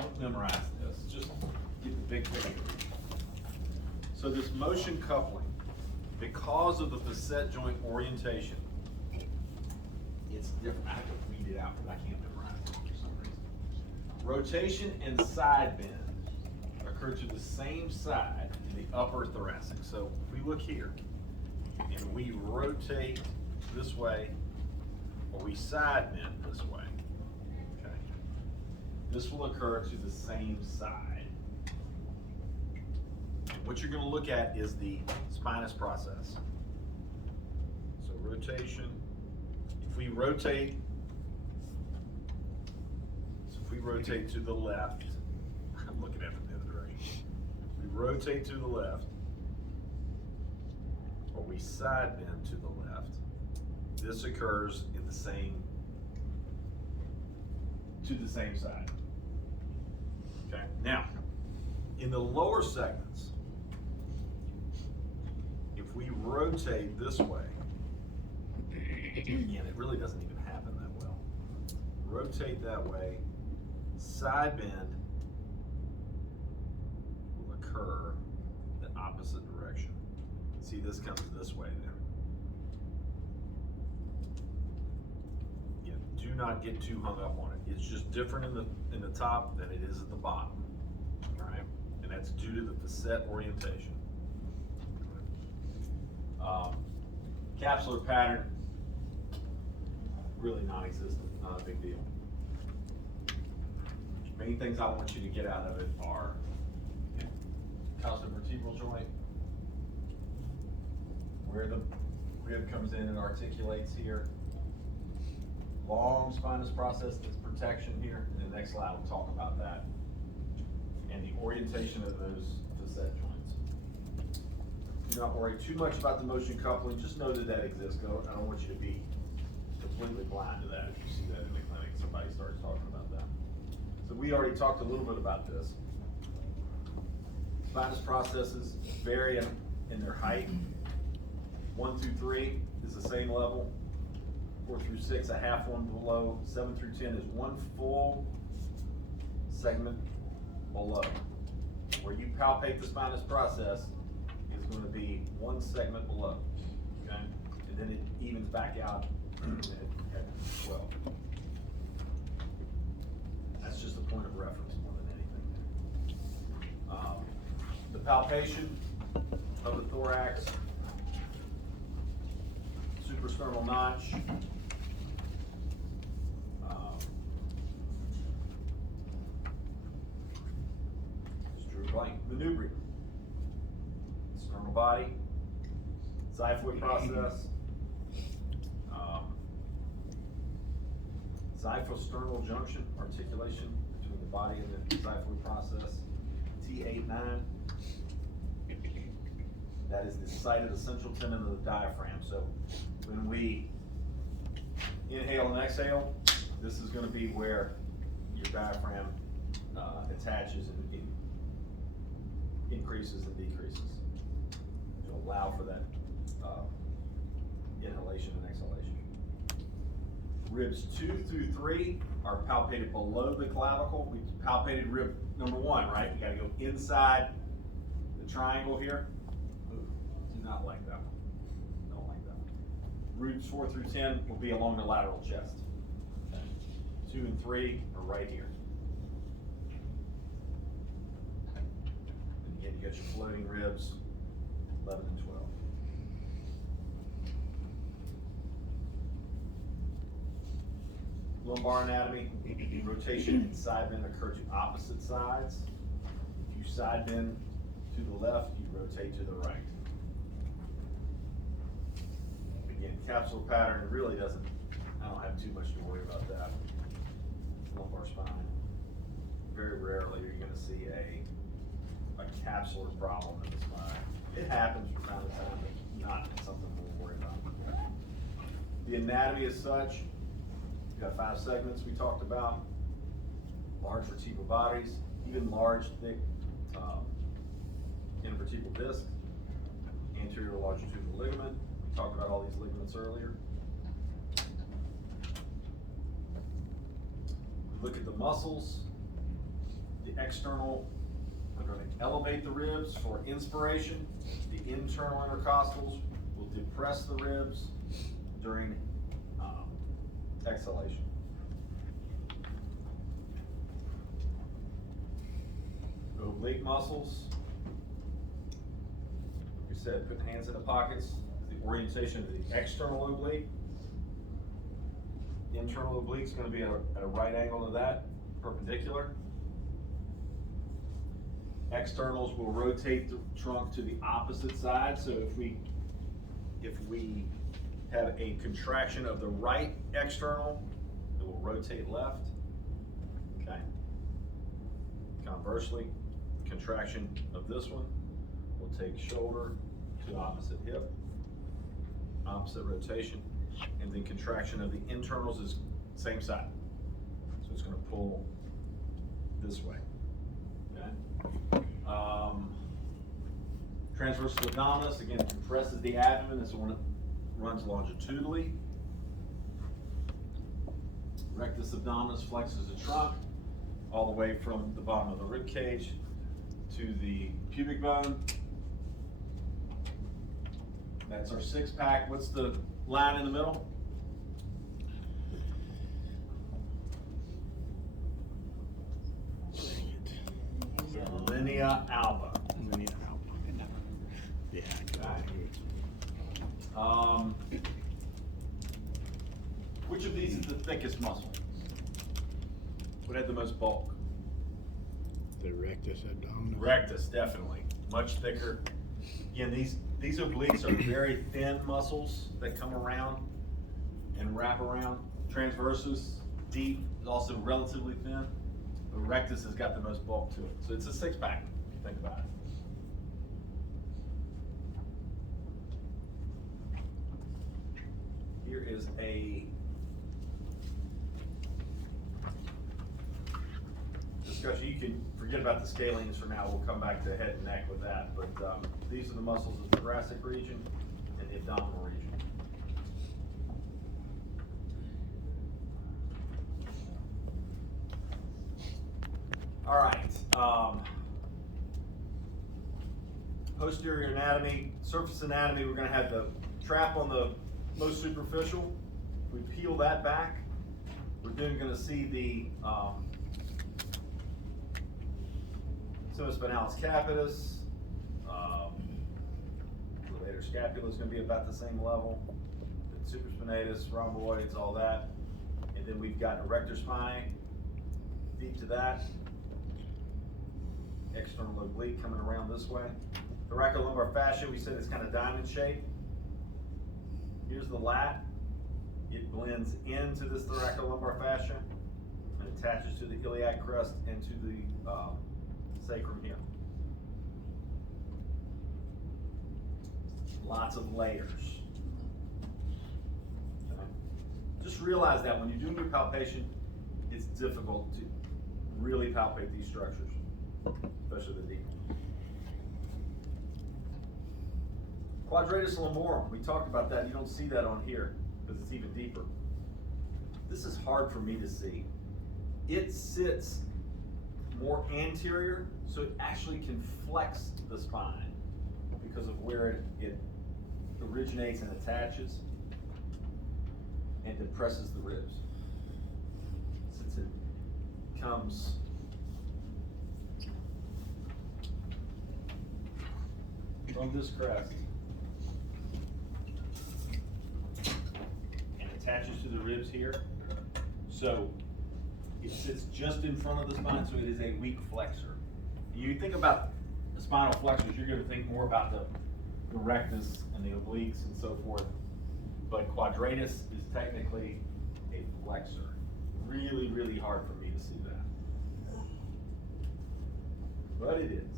don't memorize this, just get the big picture. So this motion coupling, because of the facet joint orientation, it's different. I have to read it out because I can't memorize it for some reason. Rotation and side bend occur to the same side in the upper thoracic. So if we look here and we rotate this way, or we side bend this way, okay, this will occur to the same side. And what you're going to look at is the spinous process. So rotation, if we rotate to the left, I'm looking at it from the other direction. We rotate to the left, or we side bend to the left, this occurs in the same, to the same side. Okay, now, in the lower segments, if we rotate this way, again, it really doesn't even happen that well. Rotate that way, side bend will occur the opposite direction. See, this comes this way there. Again, do not get too hung up on it. It's just different in the top than it is at the bottom, right? And that's due to the facet orientation. Capsular pattern, really non-existent, not a big deal. Main things I want you to get out of it are vertebral joint, where the rib comes in and articulates here. Long spinous process, that's protection here. In the next slide, we'll talk about that. And the orientation of those facet joints. Do not worry too much about the motion coupling. Just know that that exists. I don't want you to be completely blind to that. If you see that in the clinic, somebody starts talking about that. So we already talked a little bit about this. Spinous processes vary in their height. 1 through 3 is the same level. 4 through 6, a half one below. 7 through 10 is one full segment below. Where you palpate the spinous process is going to be one segment below, okay? And then it evens back out at 12. That's just a point of reference more than anything. The palpation of the thorax, suprasternal notch, just drew a blank, manubrium, sternal body, xiphoid process, xyphosternal junction, articulation between the body and the xiphoid process, T8-9. That is the site of the central tendon of the diaphragm. So when we inhale and exhale, this is going to be where your diaphragm attaches and increases and decreases to allow for that inhalation and exhalation. Ribs 2 through 3 are palpated below the clavicle. We palpated rib number 1, right? We got to go inside the triangle here. Do not like that one. Don't like that one. Ribs 4 through 10 will be along the lateral chest. 2 and 3 are right here. And again, you got your floating ribs, 11 and 12. Lumbar anatomy, rotation and side bend occur to opposite sides. If you side bend to the left, you rotate to the right. Again, capsular pattern really doesn't, I don't have too much to worry about that. Lumbar spine. Very rarely are you going to see a capsular problem in the spine. It happens from time to time, but not something we'll worry about. The anatomy is such. We've got 5 segments we talked about. Large vertebral bodies, even large, thick intervertebral disc, anterior longitudinal ligament. We talked about all these ligaments earlier. We look at the muscles. external, we're going to elevate the ribs for inspiration. The internal intercostals will depress the ribs during exhalation. The oblique muscles, we said put hands in the pockets, the orientation of the external oblique. The internal oblique is going to be at a right angle to that, perpendicular. Externals will rotate the trunk to the opposite side. So if we have a contraction of the right external, it will rotate left. Okay. Conversely, contraction of this one will take shoulder to opposite hip, opposite rotation, and then contraction of the internals is same side. So it's going to pull this way. Okay. Transversus abdominis, again, compresses the abdomen. This is one that runs longitudinally. Rectus abdominis flexes the trunk all the way from the bottom of the rib cage to the pubic bone. That's our six pack. What's the line in the middle? Linea alba. Linea alba. Yeah. Which of these is the thickest muscle? What had the most bulk? The rectus abdominis. Rectus, definitely. Much thicker. Again, these obliques are very thin muscles that come around and wrap around. Transversus, deep, is also relatively thin. But rectus has got the most bulk to it. So it's a six pack, if you think about it. Here is a discussion. You can forget about the scalenes for now. We'll come back to head and neck with that. But these are the muscles of the thoracic region and the abdominal region. All right. Posterior anatomy, surface anatomy, we're going to have the trap on the most superficial. If we peel that back, we're then going to see the spinalis capitis. The later scapula is going to be about the same level. The supraspinatus, rhomboids, all that. And then we've got erector spinae, deep to that. External oblique coming around this way. Thoracolumbar fascia, we said it's kind of diamond shaped. Here's the lat. It blends into this thoracolumbar fascia and attaches to the iliac crest and to the sacrum here. Lots of layers. Okay. Just realize that when you're doing your palpation, it's difficult to really palpate these structures, especially the deep. Quadratus lumborum, we talked about that. You don't see that on here because it's even deeper. This is hard for me to see. It sits more anterior, so it actually can flex the spine because of where it originates and attaches and depresses the ribs. Since it comes from this crest and attaches to the ribs here. So it sits just in front of the spine, so it is a weak flexor. You think about the spinal flexors, you're going to think more about the rectus and the obliques and so forth. But quadratus is technically a flexor. Really, really hard for me to see that. But it is.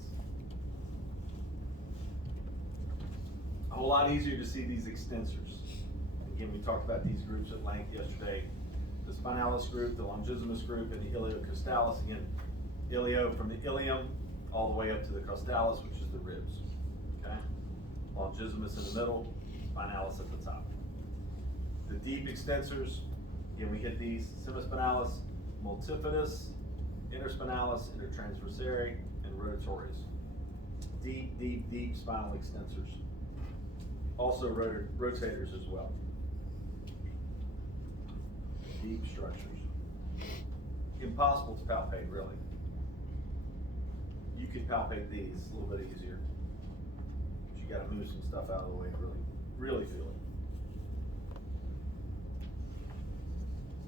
A whole lot easier to see these extensors. Again, we talked about these groups at length yesterday. The spinalis group, the longissimus group, and the iliocostalis. Again, ilio from the ilium all the way up to the costalis, which is the ribs. Okay? Longissimus in the middle, spinalis at the top. The deep extensors, again, we hit these semispinalis, multifidus, interspinalis, intertransversae, and rotatorius. Deep, deep, deep spinal extensors. Also rotators as well. Deep structures. Impossible to palpate, really. You could palpate these a little bit easier. But you gotta move some stuff out of the way to really feel it.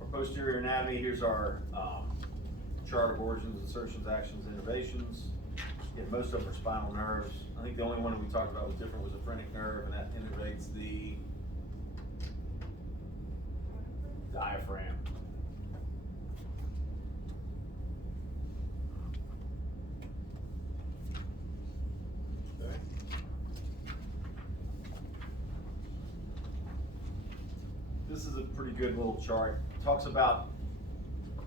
Our posterior anatomy, here's our chart of origins, insertions, actions, innervations. Again, most of them are spinal nerves. I think the only one we talked about was different was a phrenic nerve, and that innervates the diaphragm. Okay. This is a pretty good little chart. It talks about,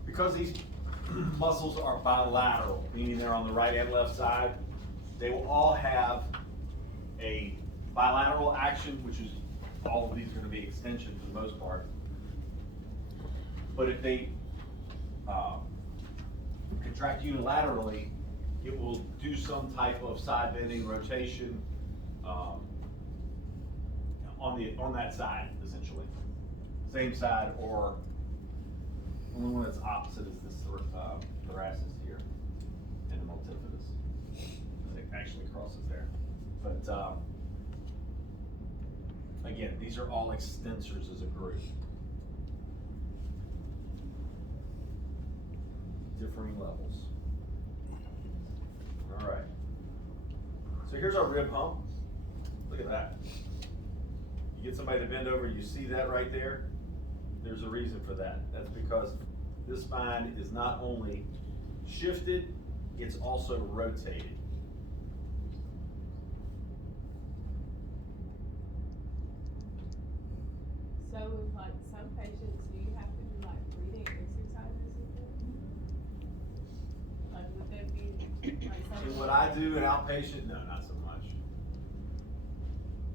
because these muscles are bilateral, meaning they're on the right and left side, they will all have a bilateral action, which is all of these are going to be extensions for the most part. But if they contract unilaterally, it will do some type of side bending, rotation on that side, essentially. Same side, or only one that's opposite is this thoracic here, and the multifidus. It actually crosses there. But again, these are all extensors as a group. Differing levels. All right. So here's our rib hump. Look at that. You get somebody to bend over, you see that right there? There's a reason for that. That's because this spine is not only shifted, it's also rotated. So with like some patients, do you have to do like breathing exercises with them? Like would that be like something? And what I do in outpatient, no, not so much.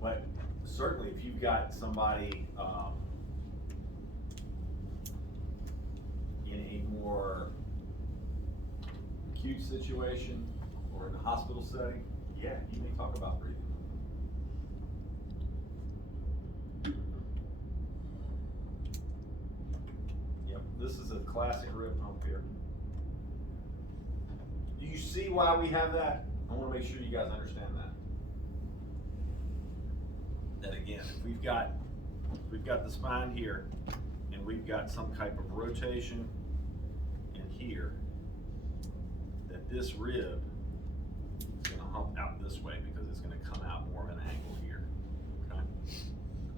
But certainly if you've got somebody in a more acute situation or in a hospital setting, yeah, you may talk about breathing. Yep, this is a classic rib hump here. Do you see why we have that? I want to make sure you guys understand that. That again, if we've got the spine here, and we've got some type of rotation in here, that this rib is going to hump out this way because it's going to come out more of an angle here. Okay.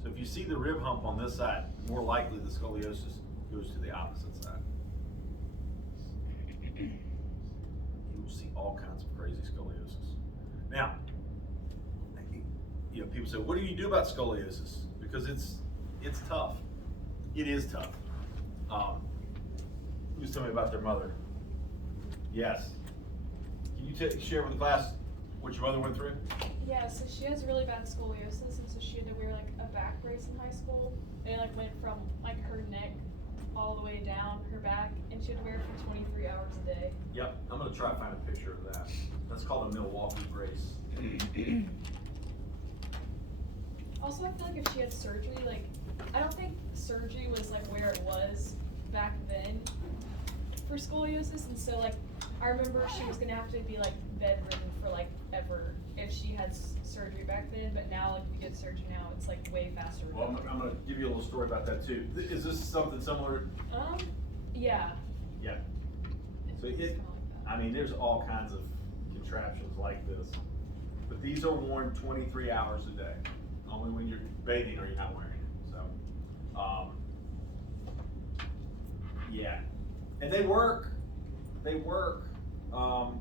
So if you see the rib hump on this side, more likely the scoliosis goes to the opposite side. You will see all kinds of crazy scoliosis. Now, you know, people say, what do you do about scoliosis? Because it's tough. It is tough. Who's telling me about their mother? Yes. Can you share with the class what your mother went through? Yeah, so she has really bad scoliosis, and so she had to wear like a back brace in high school, and it like went from like her neck all the way down her back, and she had to wear it for 23 hours a day. Yep, I'm gonna try to find a picture of that. That's called a Milwaukee brace. Also, I feel like if she had surgery, like, I don't think surgery was like where it was back then for scoliosis, and so like, I remember she was gonna have to be like bedridden for like ever if she had surgery back then, but now like if you get surgery now, it's like way faster. Well, I'm gonna give you a little story about that too. Is this something similar? Yeah. Yeah. So I mean, there's all kinds of contraptions like this, but these are worn 23 hours a day. Only when you're bathing are you not wearing it. So, yeah, and they work. They work. But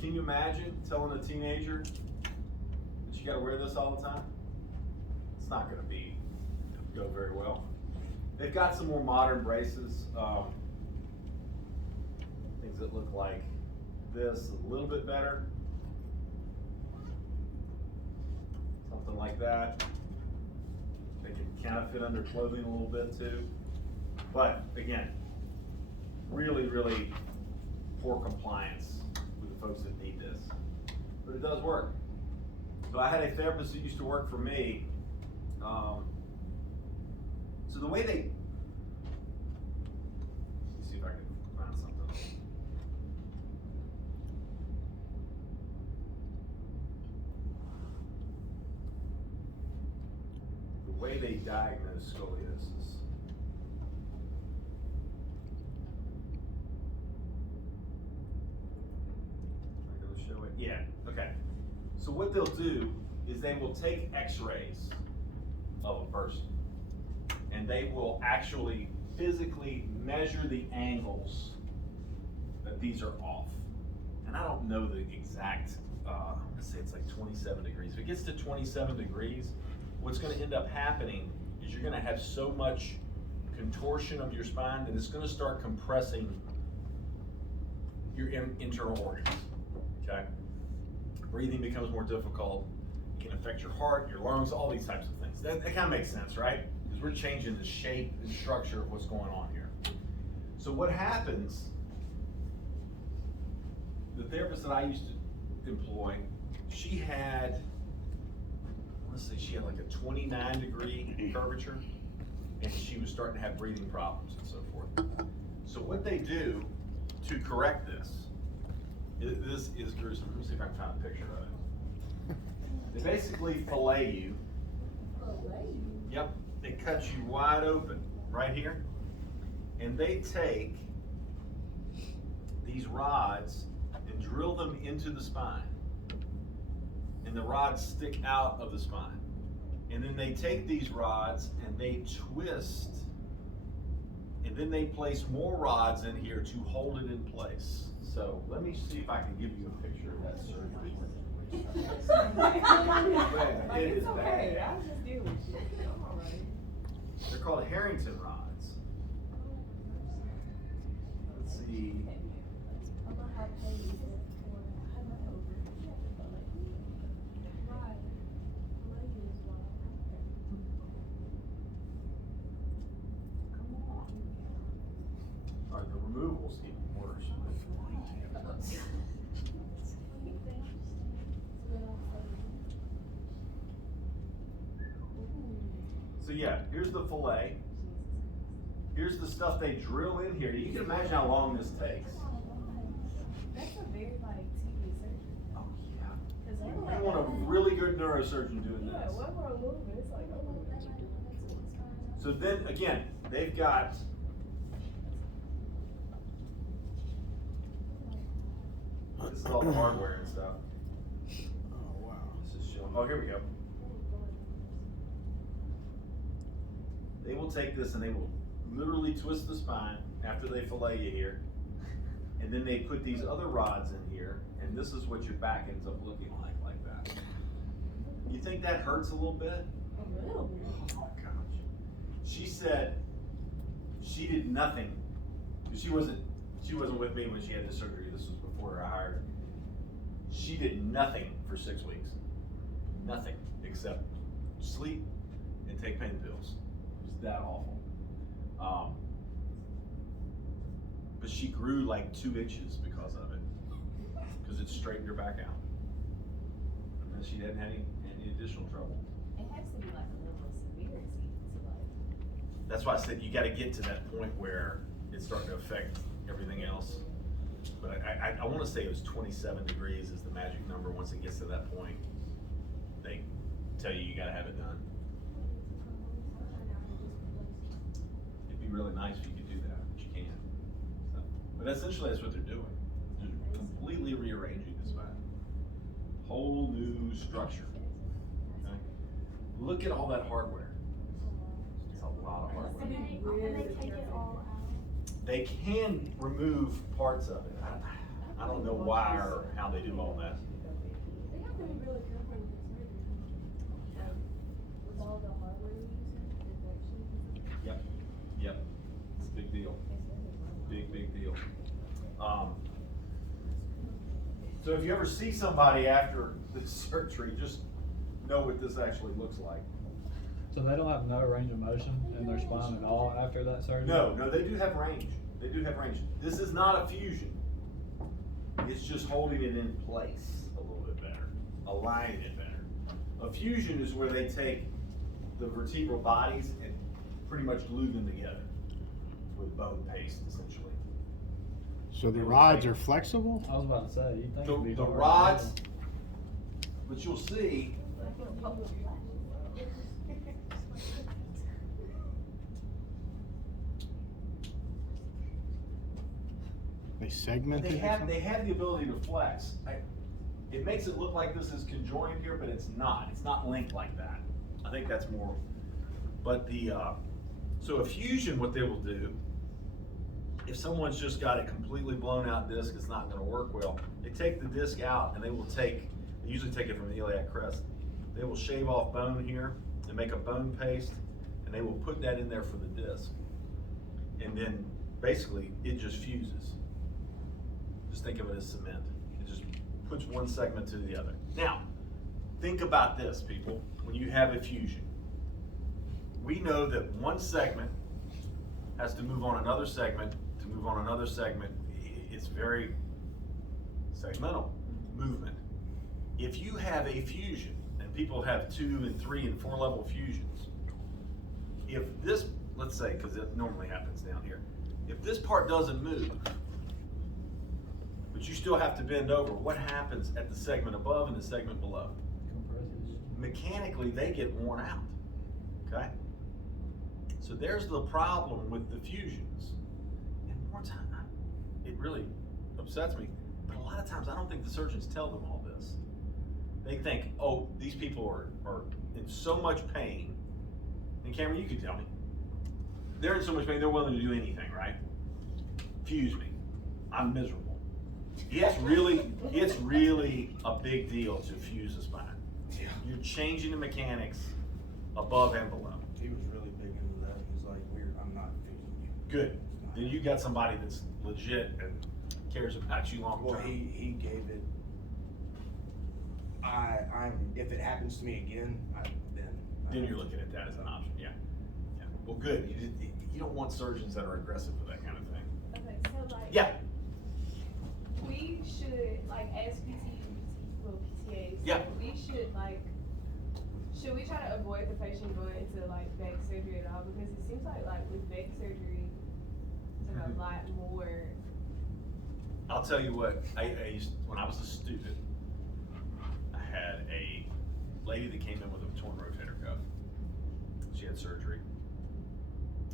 can you imagine telling a teenager that you got to wear this all the time? It's not going to go very well. They've got some more modern braces, things that look like this, a little bit better. Something like that. They can kind of fit under clothing a little bit too. But again, really, really poor compliance with the folks that need this. But it does work. So I had a therapist that used to work for me. So the way they, let's see if I can find something. The way they diagnose scoliosis. Am I gonna show it? Yeah, okay. So what they'll do is they will take x-rays of a person and they will actually physically measure the angles that these are off. And I don't know the exact, let's say it's like 27 degrees. If it gets to 27 degrees, what's gonna end up happening is you're gonna have so much contortion of your spine that it's gonna start compressing your internal organs, okay? Breathing becomes more difficult. It can affect your heart, your lungs, all these types of things. That kind of makes sense, right? Because we're changing the shape and structure of what's going on here. So what happens, the therapist that I used to employ, she had, I want to say she had like a 29-degree curvature, and she was starting to have breathing problems and so forth. So what they do to correct this is gruesome. Let me see if I can find a picture of it. They basically fillet you. Yep, they cut you wide open right here, and they take these rods and drill them into the spine, and the rods stick out of the spine, and then they take these rods and they twist, and then they place more rods in here to hold it in place. So let me see if I can give you a picture of that surgery. It is bad. I'll just deal with you. I'm all right. They're called Harrington rods. Let's see. All right, the removal's even worse. So yeah, here's the fillet. Here's the stuff they drill in here. You can imagine how long this takes. That's a very like TV surgery. Oh yeah. Cause they You want a really good neurosurgeon doing yeah, this. one more movement, it's like, oh. So then again, they've got this is all the hardware and stuff. Oh, wow. This is showing. Oh, here we go. They will take this and they will literally twist the spine after they fillet you here. And then they put these other rods in here, and this is what your back ends up looking like that. You think that hurts a little bit? A little bit. Oh gosh. She said she did nothing. She wasn't with me when she had the surgery. This was before I hired her. She did nothing for 6 weeks. Nothing except sleep and take pain pills. It was that awful. But she grew like 2 inches because of it, because it straightened her back out. And she didn't have any additional trouble. It has to be like a little severity to like. That's why I said you got to get to that point where it's starting to affect everything else. But I want to say it was 27 degrees is the magic number. Once it gets to that point, they tell you got to have it done. It'd be really nice if you could do that, but you can't. So, but essentially that's what they're doing. They're completely rearranging the spine. Whole new structure. Okay? Look at all that hardware. It's a lot of hardware. They take it all out. They can remove parts of it. I don't know why or how they do all that. They have to be really careful with the surgery. With all the hardware you're using, infections. Yep. It's a big deal. Big deal. So if you ever see somebody after this surgery, just know what this actually looks like. So they don't have no range of motion in their spine at all after that surgery? No, they do have range. They do have range. This is not a fusion. It's just holding it in place a little bit better, aligning it better. A fusion is where they take the vertebral bodies and pretty much glue them together with bone paste, essentially. So the rods are flexible? I was about to say, you think it'd be The hard. rods, but you'll see, They segmented they or have something? the ability to flex. It makes it look like this is conjoined here, but it's not. It's not linked like that. I think that's more, but so a fusion, what they will do, if someone's just got a completely blown out disc, it's not gonna work well. They take the disc out and they usually take it from the iliac crest. They will shave off bone here and make a bone paste, and they will put that in there for the disc. And then basically it just fuses. Just think of it as cement. It just puts one segment to the other. Now, think about this, people, when you have a fusion. We know that one segment has to move on another segment, to move on another segment. It's very segmental movement. If you have a fusion, and people have 2 and 3 and 4 level fusions, if this, let's say, because it normally happens down here, if this part doesn't move, but you still have to bend over, what happens at the segment above and the segment below? Compresses. Mechanically, they get worn out, okay? So there's the problem with the fusions. And more time, it really upsets me, but a lot of times I don't think the surgeons tell them all this. They think, oh, these people are in so much pain, and Cameron, you can tell me, they're in so much pain, they're willing to do anything, right? Fuse me, I'm miserable. It's really a big deal to fuse a spine. Yeah. You're changing the mechanics above and below. He was really big into that. He's like, I'm not fixing you. Good. Then you got somebody that's legit and cares about you long term. Well, he gave it. If it happens to me again, Then you're looking at that as an option. Yeah. Yeah. Well, good. You don't want surgeons that are aggressive with that kind of thing. Okay, so like. Yeah. We should, like, as PTAs. Yeah. We should, like, should we try to avoid the patient going into, like, back surgery at all? Because it seems like with back surgery, there's a lot more. I'll tell you what. I used, when I was a student, I had a lady that came in with a torn rotator cuff. She had surgery.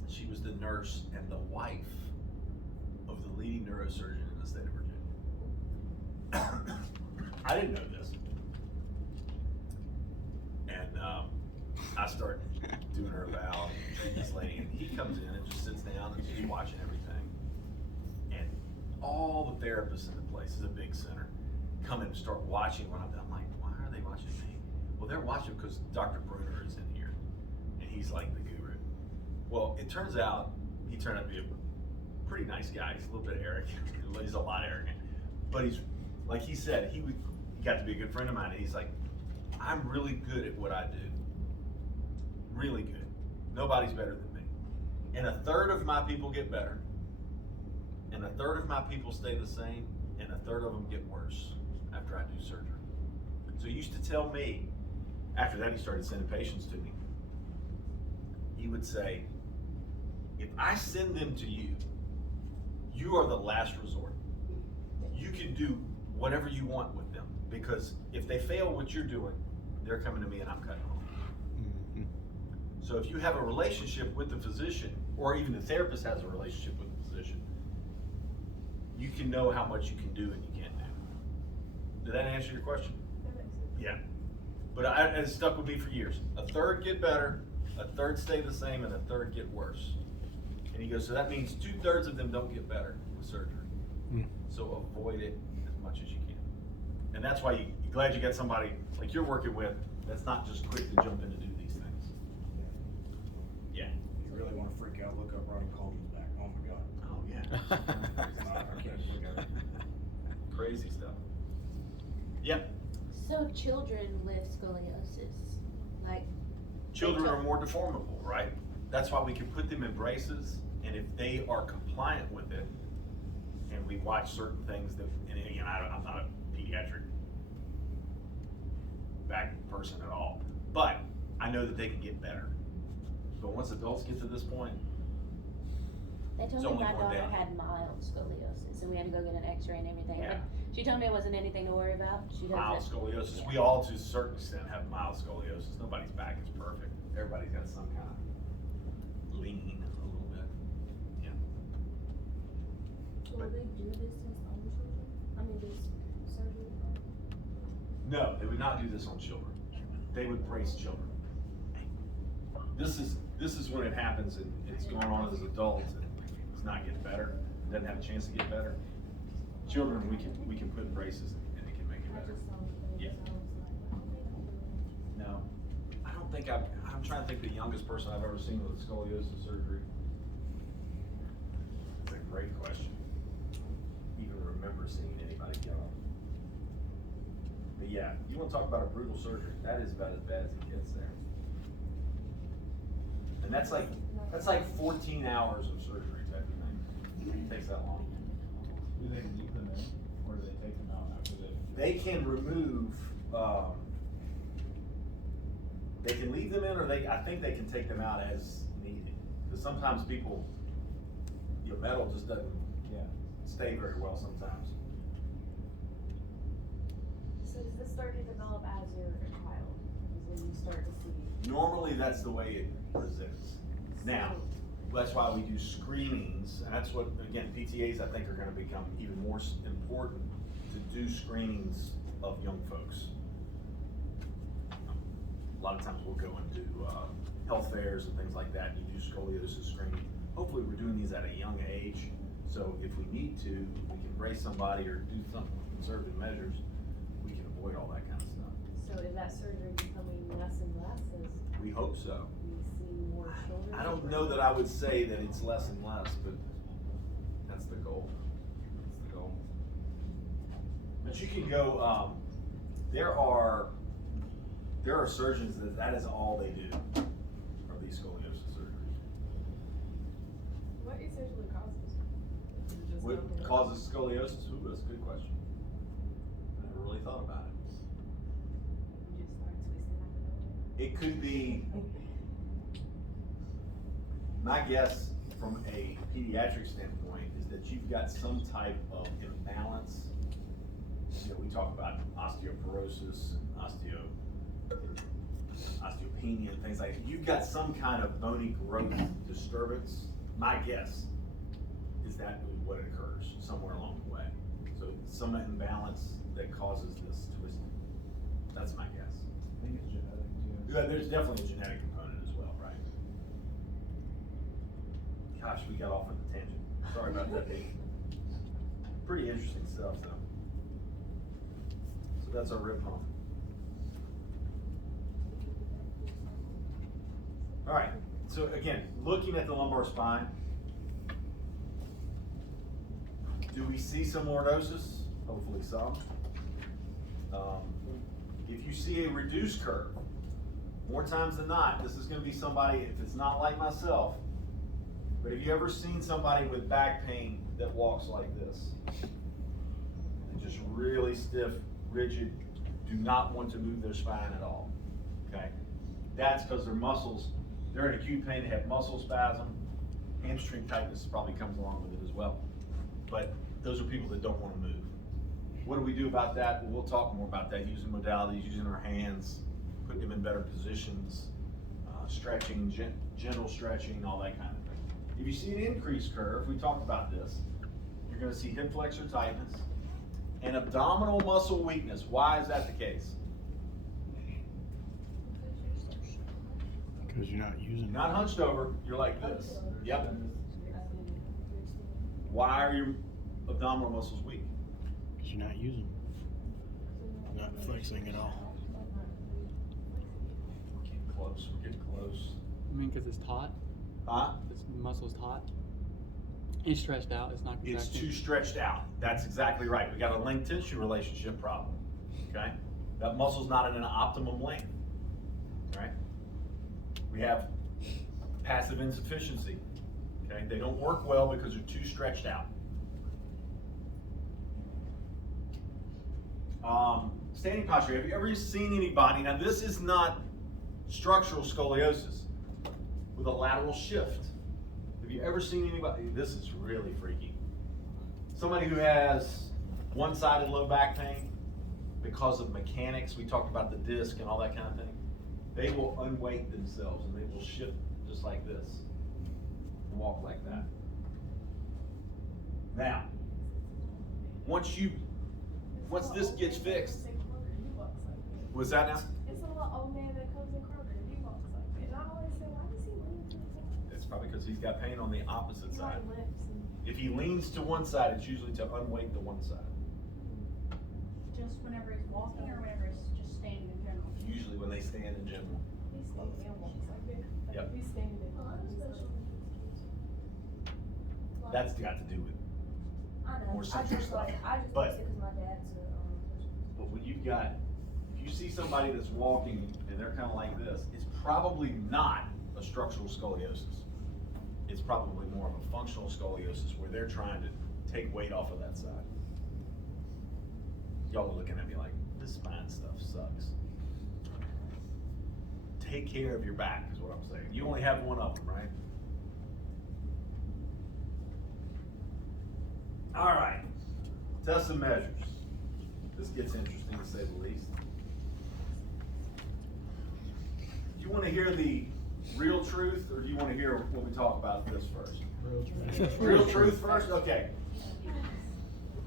She was the nurse and the wife of the leading neurosurgeon in the state of Virginia. I didn't know this. And I start doing her eval and treating this lady, and he comes in and just sits down and just watching everything. And all the therapists in the place, is a big center, come in and start watching what I'm doing. I'm like, why are they watching me? Well, they're watching because Dr. Bruner is in here, and he's like the guru. Well, it turns out he turned out to be a pretty nice guy. He's a little bit arrogant. He's a lot arrogant, but he's, like he said, he got to be a good friend of mine. And he's like, I'm really good at what I do. Really good. Nobody's better than me. And a third of my people get better, and a third of my people stay the same, and a third of them get worse after I do surgery. So he used to tell me, after that he started sending patients to me, he would say, if I send them to you, you are the last resort. You can do whatever you want with them, because if they fail what you're doing, they're coming to me and I'm cutting off. Mhm. So if you have a relationship with the physician, or even the therapist has a relationship with the physician, you can know how much you can do and you can't do. Did that answer your question? That makes sense. Yeah. But it stuck with me for years. A third get better, a third stay the same, and a third get worse. And he goes, so that means 2/3 of them don't get better with surgery. Mm. So avoid it as much as you can. And that's why you're glad you got somebody like you're working with that's not just quick to jump in to do these things. Yeah. If you really want to freak out, look up Ronnie Coleman's back. Oh my God. Oh yeah. It's not, I can't look at it. Crazy stuff. Yep. So children with scoliosis, like Children are more deformable, right? That's why we can put them in braces And if they are compliant with it, and we watch certain things that, and again, I'm not a pediatric back person at all, but I know that they can get better. But once adults get to this point, They It's told me only my going daughter down. had mild scoliosis, and we had to go get an X-ray and everything. Yeah. But she told me it wasn't anything to worry about. She mild doesn't. scoliosis, we all to a certain extent have mild scoliosis. Nobody's back is perfect. Everybody's got some kind of lean a little bit. Yeah. Will they do this test on children? I mean, this surgery? No, they would not do this on children. They would brace children. This is when it happens and it's going on as adults and it's not getting better, doesn't have a chance to get better. Children, we can put braces and it can make it I better. just saw the thing, Yeah. so I was like, oh, they don't do that. No, I don't think I'm trying to think the youngest person I've ever seen with scoliosis surgery. That's a great question. Even remember seeing anybody young. But yeah, you wanna talk about a brutal surgery, that is about as bad as it gets there. And that's like 14 hours of surgery type of thing. It takes that long. Do they leave them in, or do they take them out after They can remove, they can leave them in, or I think they can take them out as needed. Because sometimes people, your metal just doesn't Yeah. stay very well sometimes. So does this start to develop as you're a child? Is when you start to see? Normally, that's the way it presents. Now, that's why we do screenings, and that's what, again, PTAs, I think, are gonna become even more important to do screenings of young folks. A lot of times we'll go and do, health fairs and things like that, and you do scoliosis screening. Hopefully, we're doing these at a young age, so if we need to, we can brace somebody or do some conservative measures, we can avoid all that kind of stuff. So is that surgery becoming less and less as We hope so. we see more children? I don't know that I would say that it's less and less, but that's the goal. That's the goal. But you can go, there are surgeons that is all they do, are these scoliosis surgeries. What essentially causes? Is it just What something- causes scoliosis? Ooh, that's a good question. I never really thought about it. You just start twisting like a little It could be, my guess from a pediatric standpoint is that you've got some type of imbalance. You know, we talk about osteoporosis and osteopenia and things like that. You've got some kind of bony growth disturbance. My guess is that what occurs somewhere along the way. So some imbalance that causes this twisting. That's my guess. I think it's genetic too. Yeah, there's definitely a genetic component as well, right? Gosh, we got off on a tangent. Sorry about that, Dave. Pretty interesting stuff, though. So that's our rib hump. All right, so again, looking at the lumbar spine, do we see some lordosis? Hopefully some. If you see a reduced curve, more times than not, this is gonna be somebody, if it's not like myself, but have you ever seen somebody with back pain that walks like this? They're just really stiff, rigid, do not want to move their spine at all, okay? That's because their muscles, they're in acute pain, they have muscle spasm, hamstring tightness probably comes along with it as well. But those are people that don't wanna move. What do we do about that? Well, we'll talk more about that, using modalities, using our hands, putting them in better positions, stretching, gentle stretching, all that kind of thing. If you see an increased curve, we talked about this, you're gonna see hip flexor tightness and abdominal muscle weakness. Why is that the case? Because you're not using. You're not hunched over, you're like this. Yep. Why are your abdominal muscles weak? Because you're not using. Not flexing at all. We're getting close, we're getting close. I mean, because it's taut, Huh? the muscle's taut. It's stretched out, it's not It's contracting. too stretched out. That's exactly right. We got a length tissue relationship problem, okay? That muscle's not in an optimum length, right? We have passive insufficiency, Okay, they don't work well because they're too stretched out. Standing posture. Have you ever seen anybody, now this is not structural scoliosis, with a lateral shift. Have you ever seen anybody, this is really freaky. Somebody who has one-sided low back pain because of mechanics, we talked about the disc and all that kind of thing. They will unweight themselves and they will shift just like this, and walk like that. Now, once this gets fixed, what's that now? It's a little old man that comes in Kroger and he walks like that. And I always say, why does he lean to the side? It's probably because he's got pain on the opposite He side. like limps and. If he leans to one side, it's usually to unweight the one side. Just whenever he's walking or whenever he's just standing in general? Usually when they stand in general. He's standing and walks like that. Like Yep. He's standing and walks. That's got to do with, I know. More central stuff. I just But- because my dad's a but when you've got, if you see somebody that's walking and they're kind of like this, it's probably not a structural scoliosis. It's probably more of a functional scoliosis where they're trying to take weight off of that side. Y'all are looking at me like, this spine stuff sucks. Take care of your back is what I'm saying. You only have one of them, right? All right, tests and measures. This gets interesting to say the least. Do you want to hear the real truth, or do you want to hear what we talk about this first? Real truth first? Okay.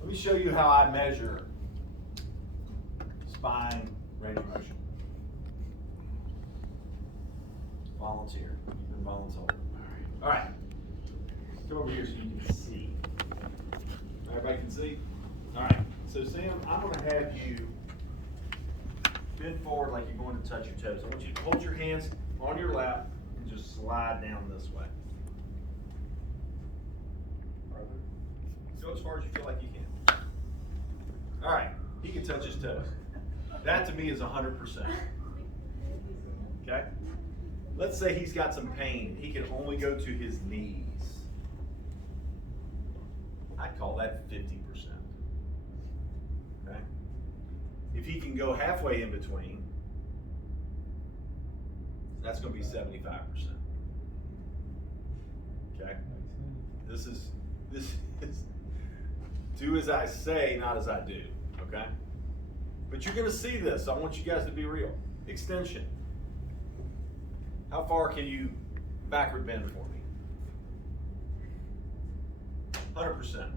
Let me show you how I measure spine range of motion. Volunteer. You've been voluntold. All right. Come over here so you can see. Everybody can see? All right. So Sam, I'm going to have you bend forward like you're going to touch your toes. I want you to hold your hands on your lap and just slide down this way. Go as far as you feel like you can. All right. He can touch his toes. That to me is 100%. Okay? Let's say he's got some pain. He can only go to his knees. I'd call that 50%. Okay? If he can go halfway in between, that's going to be 75%. Okay? This is do as I say, not as I do. Okay? But you're going to see this. I want you guys to be real. Extension. How far can you backward bend for me? 100%.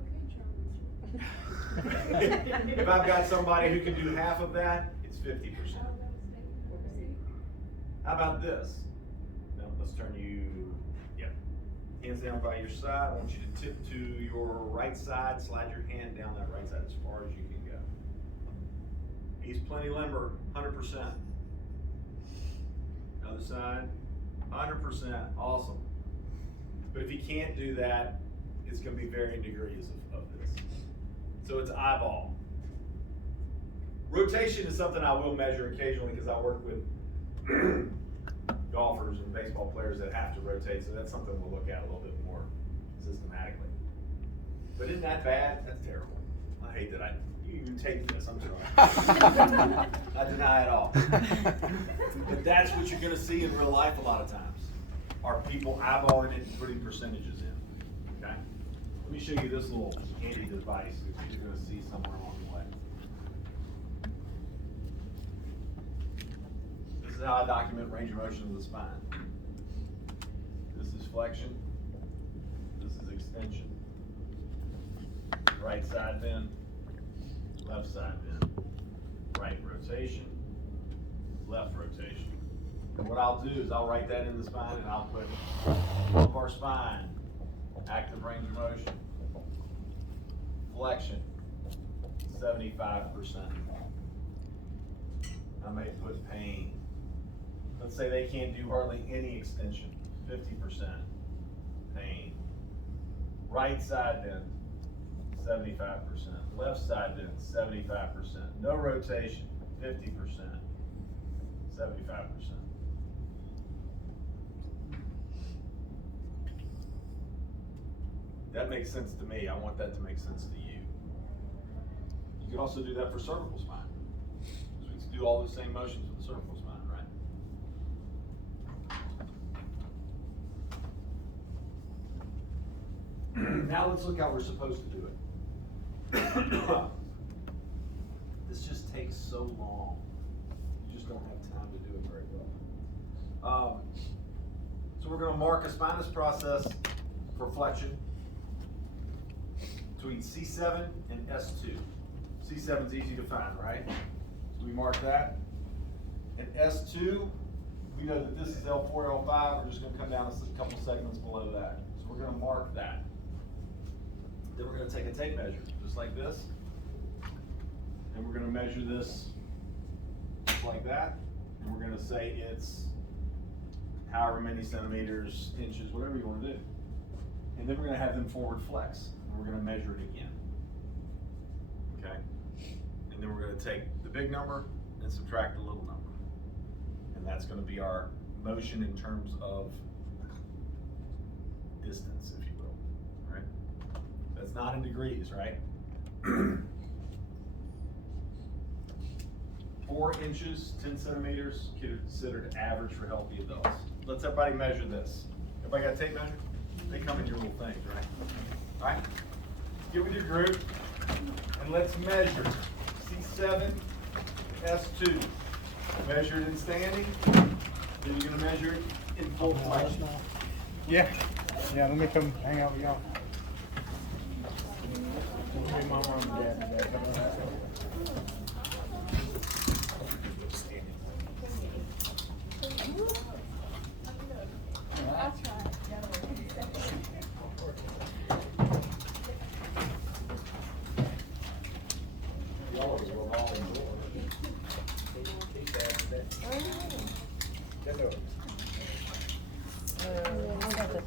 If I've got somebody who can do half of that, it's 50%. How about this? Now let's turn you, hands down by your side. I want you to tip to your right side, slide your hand down that right side as far as you can go. He's plenty limber, 100%. Other side, 100%, awesome. But if he can't do that, it's going to be varying degrees of this. So it's eyeball. Rotation is something I will measure occasionally because I work with golfers and baseball players that have to rotate, so that's something we'll look at a little bit more systematically. But isn't that bad? That's terrible. I hate that you even take this, I'm sorry. I deny it all. But that's what you're going to see in real life a lot of times, are people eyeballing it and putting percentages in, okay? Let me show you this little handy device that you're going to see somewhere along the way. This is how I document range of motion of the spine. This is flexion. This is extension. Right side bend, left side bend. Right rotation, left rotation. And what I'll do is I'll write that in the spine and I'll put lumbar spine, active range of motion, flexion, 75%. I may put pain. Let's say they can't do hardly any extension, 50%, pain. Right side bend, 75%. Left side bend, 75%. No rotation, 50%, 75%. That makes sense to me. I want that to make sense to you. You can also do that for cervical spine. So we can do all the same motions with the cervical spine, right? Now let's look how we're supposed to do it. This just takes so long. You just don't have time to do it very well. So we're going to mark a spinous process for flexion between C7 and S2. C7 is easy to find, right? So we mark that. And S2, we know that this is L4, L5. We're just going to come down a couple segments below that. So we're going to mark that. Then we're going to take a tape measure, just like this. And we're going to measure this just like that. And we're going to say it's however many centimeters, inches, whatever you want to do. And then we're going to have them forward flex. And we're going to measure it again. Okay? And then we're going to take the big number and subtract the little number. And that's going to be our motion in terms of distance, if you will. Right? That's not in degrees, right? 4 inches, 10 centimeters, considered average for healthy adults. Let's everybody measure this. Everybody got a tape measure? They come in your little things, right? All right? Get with your group and let's measure C7, S2. Measure it in standing, then you're gonna measure it in full flexion. Yeah, let me come hang out with y'all. Hey, my mom and dad.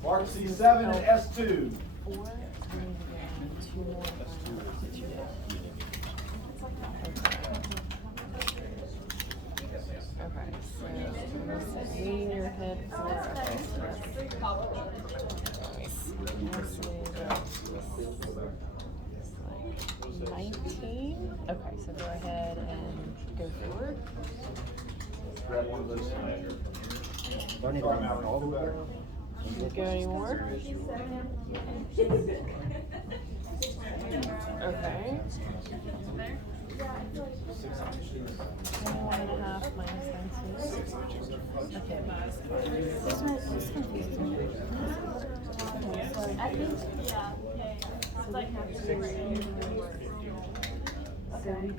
Mark C7 and S2. Okay, so lean your hips like 19. Okay, so go ahead and go forward. Grab one of those. Don't need to come out all the way. Go anymore. Okay. 21.5 minus 19. Okay, this one's confusing me. Okay, so I think, yeah. So we have to Anybody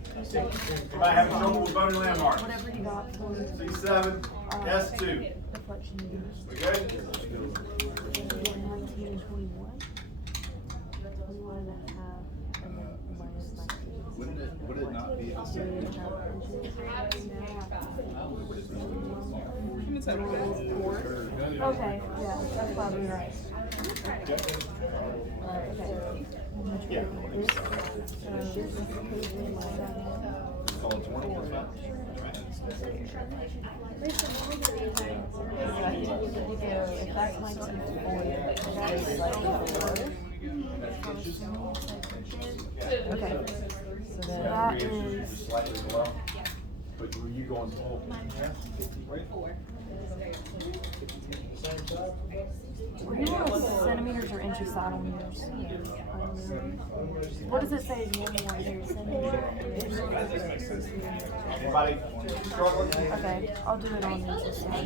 having trouble with voting landmarks? whatever you got for C7, S2. reflection units. We good? 19 and 21. 21 and a half, and then minus 19. Would it not be the same? 4. Okay, yeah, that's probably right. Okay. Yeah. So, Oh, 20, that's fine. if that's 19.4, that's slightly below. Okay, so then that is Just slightly below. But were you going full? were you on centimeters or inches saddle meters? What does it say is normal here? Centimeters? Anybody struggling? Okay, I'll do it on inches saddle.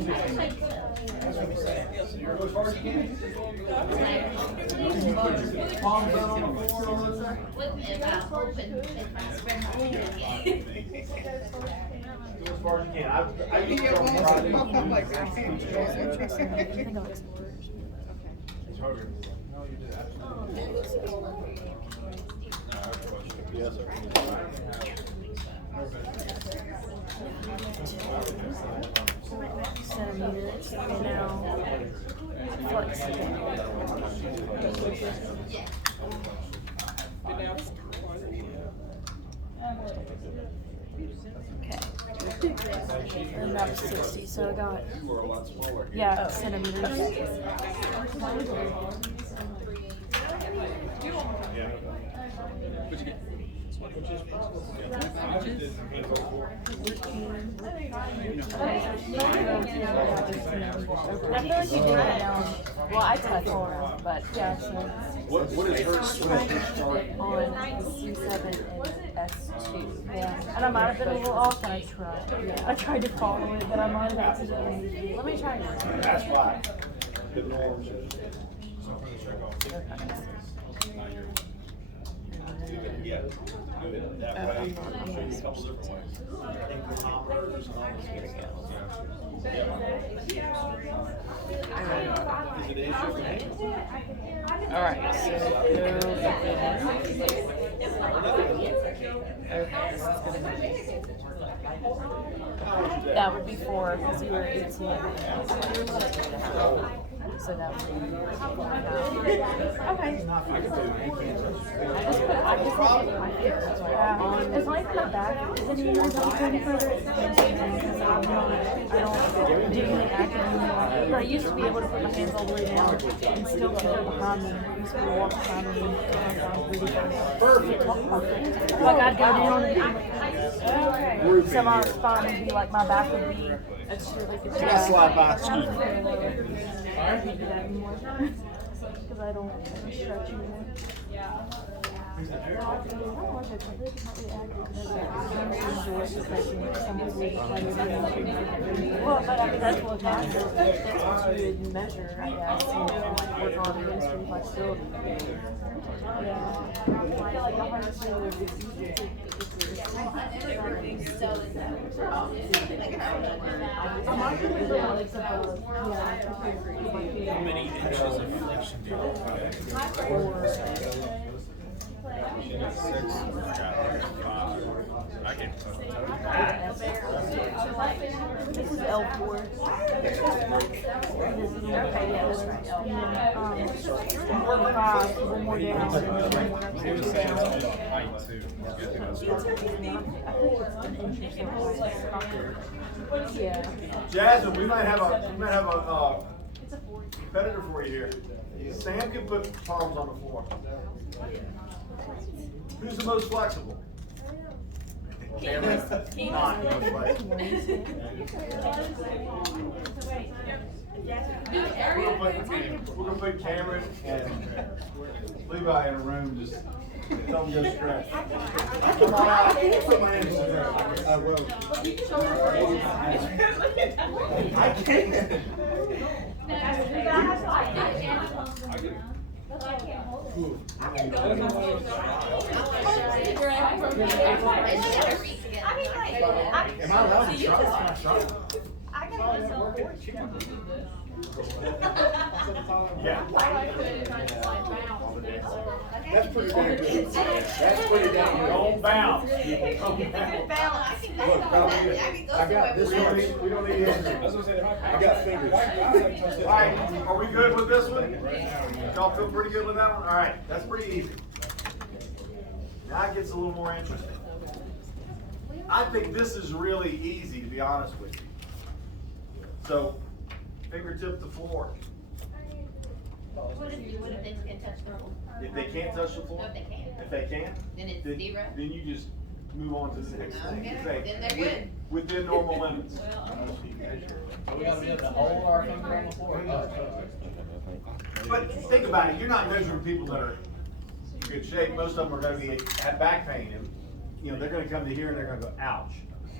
Go as far as you can. Palms out on the floor. Go as far as you can. I used to go on Friday. I think I'll explain. It's harder. No, you did Yes, Centimeters, and now flex again. Okay. And that was 60, so I got, You were a lot smaller. yeah, centimeters. Yeah. What'd you get? I feel like you do it down. Well, I touch more, but yeah. So What is her switch start? on C7 and S2. Yeah, and I might have been a little off, and I tried. Yeah, I tried to follow it, but I might have accidentally. Let me try it. That's why. The norms. Yeah, do it that way. I'll show you a couple different ways. I think the toppers and all this good stuff. Is it issue? Alright, so go that would be 4 because you were 18. So that would be okay. I just put my favorites on. It's like my back isn't even any further. I don't do anything active anymore. But I used to be able to put my hands all the way down and still keep them behind me. I used to walk behind me and really perfect. Like I'd go down and so my spine would be like my back would be extremely good. Slide by, excuse me. I can't do that anymore because I don't stretch anymore. I don't watch it. I think it's not really active. Well, but I mean, that's what matters. That's what you would measure, I guess. You know, like work on industry flexibility. Yeah. I feel like the hardest thing is it's easy to I'm not going to do it except How many inches of flexion do you have? I can This is L4. Okay, yeah, that's right. L4. 5, because then more down. He was saying it's all about height too. Yeah. Jasmine, we might have a competitor for you here. Sam can put palms on the floor. Who's the most flexible? Cameron. Not most flexible. We're gonna put Cameron and Levi in a room, just tell them to go stretch. Come on out. Put my hands in there. I will. I can't. Am I allowed to try? Yeah. That's pretty damn good. That's pretty damn good. Don't bounce. Don't bounce. Look, I got this one. We don't need injury. I got fingers. All right, are we good with this one? Y'all feel pretty good with that one? All right, that's pretty easy. Now it gets a little more interesting. I think this is really easy, to be honest with you. So, fingertip to floor. What if they can't touch the floor? If they can't touch the floor? No, if they can. If they can? Then it's zero? Then you just move on to the next thing. Okay, You say, then they're good. Within normal limits. We gotta be able to hold our finger on the floor. But think about it, you're not measuring people that are in good shape. Most of them are gonna be have back pain, and you know they're gonna come to here and they're gonna go, ouch,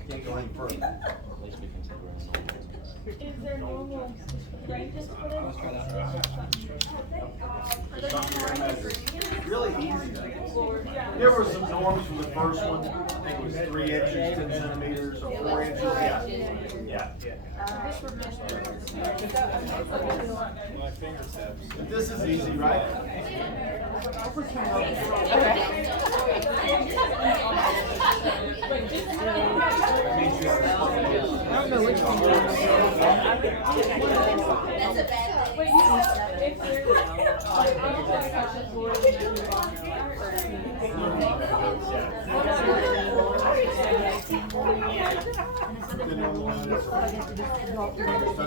can't go any further. Is there normal ranges for them? It's something you're gonna measure. It's really easy though. There were some norms for the first one. I think it was 3 inches, 10 centimeters, or 4 inches. Yeah. My fingertips. But this is easy, right? I don't know which one. That's a bad thing. Wait, if they're like on the floor, The normal limits. but I get to just drop the numbers.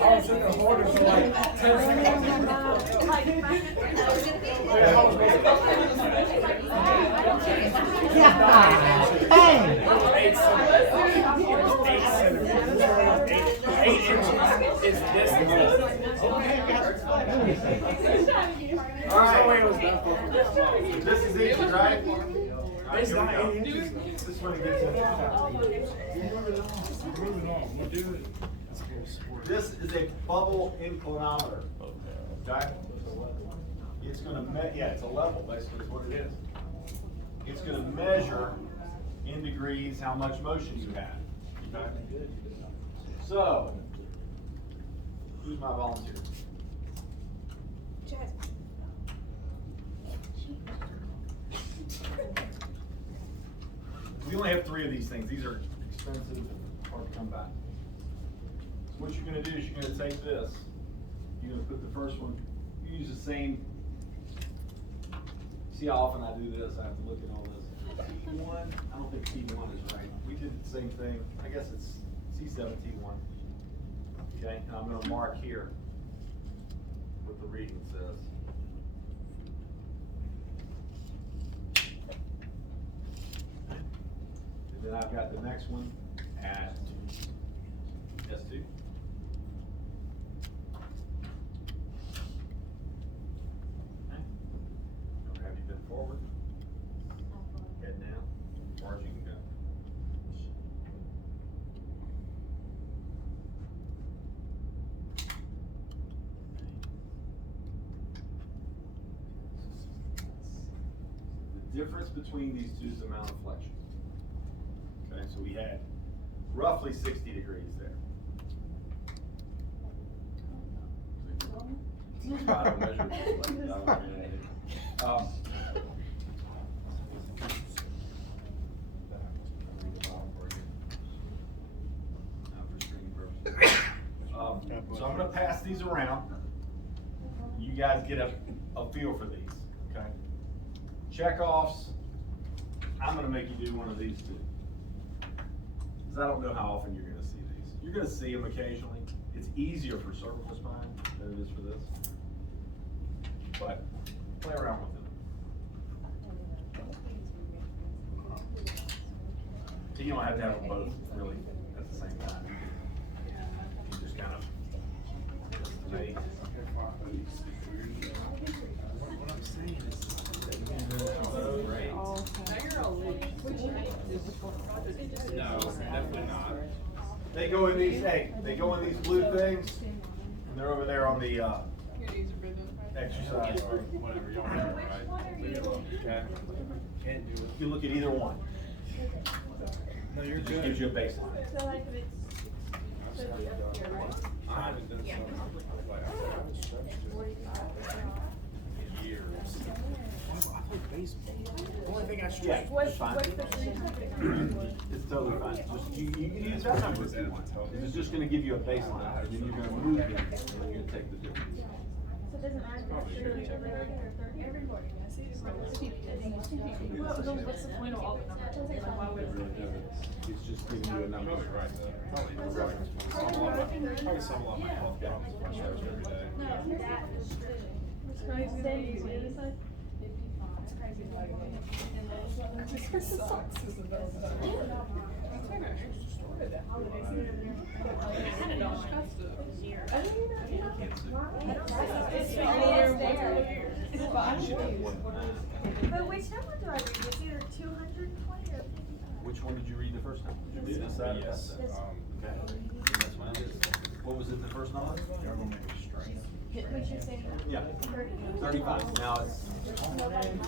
I was in the order for like 10 seconds. Eight inches is this long. All right. This is easy, right? It's not 8 inches. This one gets in. This is a bubble inclinometer. Okay? It's gonna it's a level, basically is what it is. It's gonna measure in degrees how much motion you have. Okay? So, who's my volunteer? We only have 3 of these things. These are expensive and hard to come by. So what you're gonna do is you're gonna take this, you're gonna put the first one, you use the same, see how often I do this, I have to look at all this. T1, I don't think T1 is right. We did the same thing, I guess it's C7, T1. Okay, and I'm gonna mark here what the reading says. And then I've got the next one at S2. Okay. Now have you been forward? Head down, as far as you can go. The difference between these two is the amount of flexion. Okay, so we had roughly 60 degrees there. I don't measure it, but I don't measure anything. For screening purposes. So I'm gonna pass these around. You guys get a feel for these, okay? Checkoffs, I'm gonna make you do one of these too. Because I don't know how often you're gonna see these. You're gonna see them occasionally. It's easier for cervical spine than it is for this. But play around with it. So you don't have to have them both really at the same time. You just kind of make. What I'm saying is, No, definitely not. They go in these, they go in these blue things, and they're over there on the exercise. Whatever y'all want, right? okay, can't do it. You look at either one. No, you're It just good. gives you a baseline. So like if it's, so it'd be up here, right? I haven't done something like I haven't stretched it in years. I play baseball. The only thing I stretch. Yeah, What's, it's fine. what's the screen? It's totally fine. Just, you can use that number if you want. It's just gonna give you a baseline, and then you're gonna move it, and you're gonna take the difference. So it doesn't matter if it's 30 every morning or 30? Every morning, I see it's what's the point of all the numbers? Like, why would It really doesn't. It's just giving you a number. Probably right there. Probably the reference point. Probably some of my health problems if I stretch every day. It's crazy that you use the other side. It's crazy that you socks is the best stuff. But which number do I read? It's either 220 or 50. Which one did you read the first time? Did you read this side or that side? Okay. That's fine. What was it, the first number? Y'all gonna make it straight. What's your saying? Yeah. 35. Now it's. 110?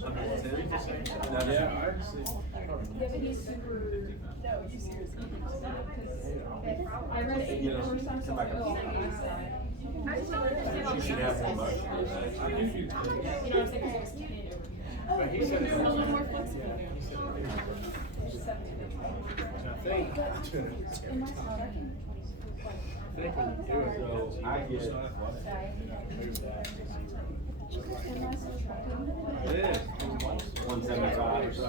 No, no. Yeah, I actually. Yeah, but he's super, no, you seriously. I read it. You know, come back up. I just don't understand. You should have more motion than that. You know what I'm saying? 'Cause it was 10 over here. But he said. They're a little more flexible now. I think. I think when you do it, though, I get it. it's not athletic. You know, move that. It is. 175. Dude,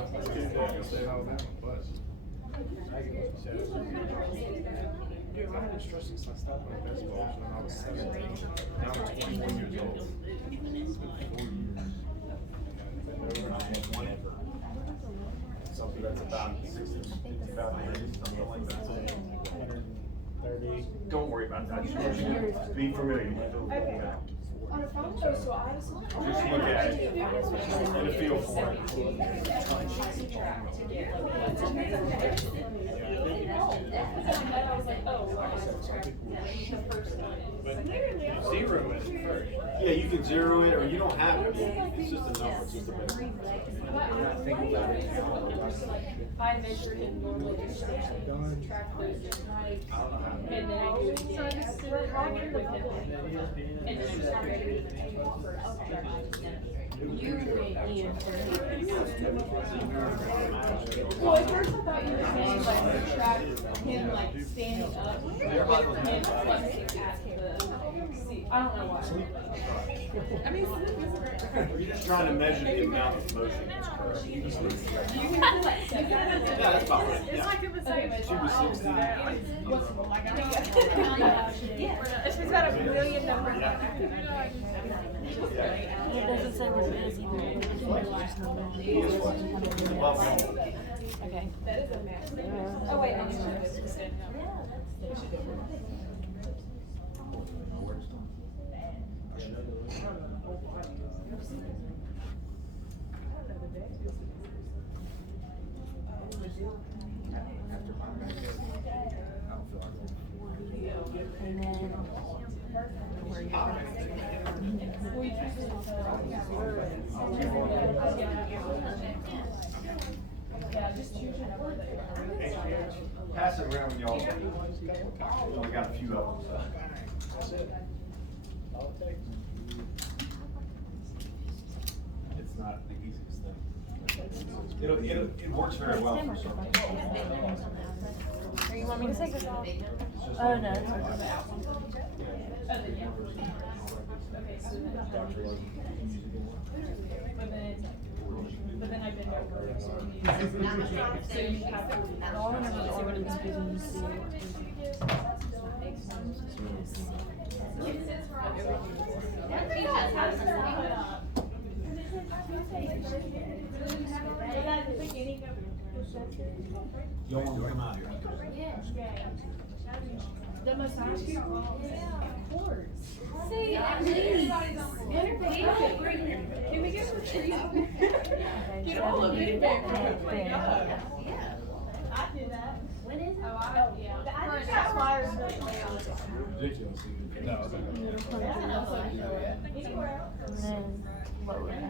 I had stress since I stopped playing baseball when I was 17. Now I'm 21 years old. Something that's about 60, 65 degrees, something like that. 130. Don't worry about that. Just be familiar. Okay. On a phone show, so I was Just look at it. Get a feel for it. Zero is first. Yeah, you can zero it, or you don't have to. It's just a number, it's just a basic. Not thinking about it now. I measured and normally just subtract those and then I do it again after with it. And then I just measure it for You went in Well, at first I thought you were saying like subtract him like standing up with him flexing at the seat. I don't know why. I mean, You're just trying to measure the amount of motion that's correct. you can do like Yeah, that's about right. It's Yeah. like it was saying. She was 60. She's got a million numbers. It doesn't say what it is either. It's just numbers. Okay. That is a math. Oh wait, I'm sure. And then where you Yeah, just choose your number that you're Pass it around when y'all, we only got a few of them, so. It's not the easiest thing. It works very well for some people. Or you want me to take this off? Oh, no. It's okay. But then I bend over. So you have to. All the numbers are in this business. You want to come out here? The massage people? Of course. See, at least. Can we get a retreat? Get all of it. Yeah. I do that. When is it? Oh, yeah. I think that flyer's really way Ridiculous. No, Anywhere else? And then what would that?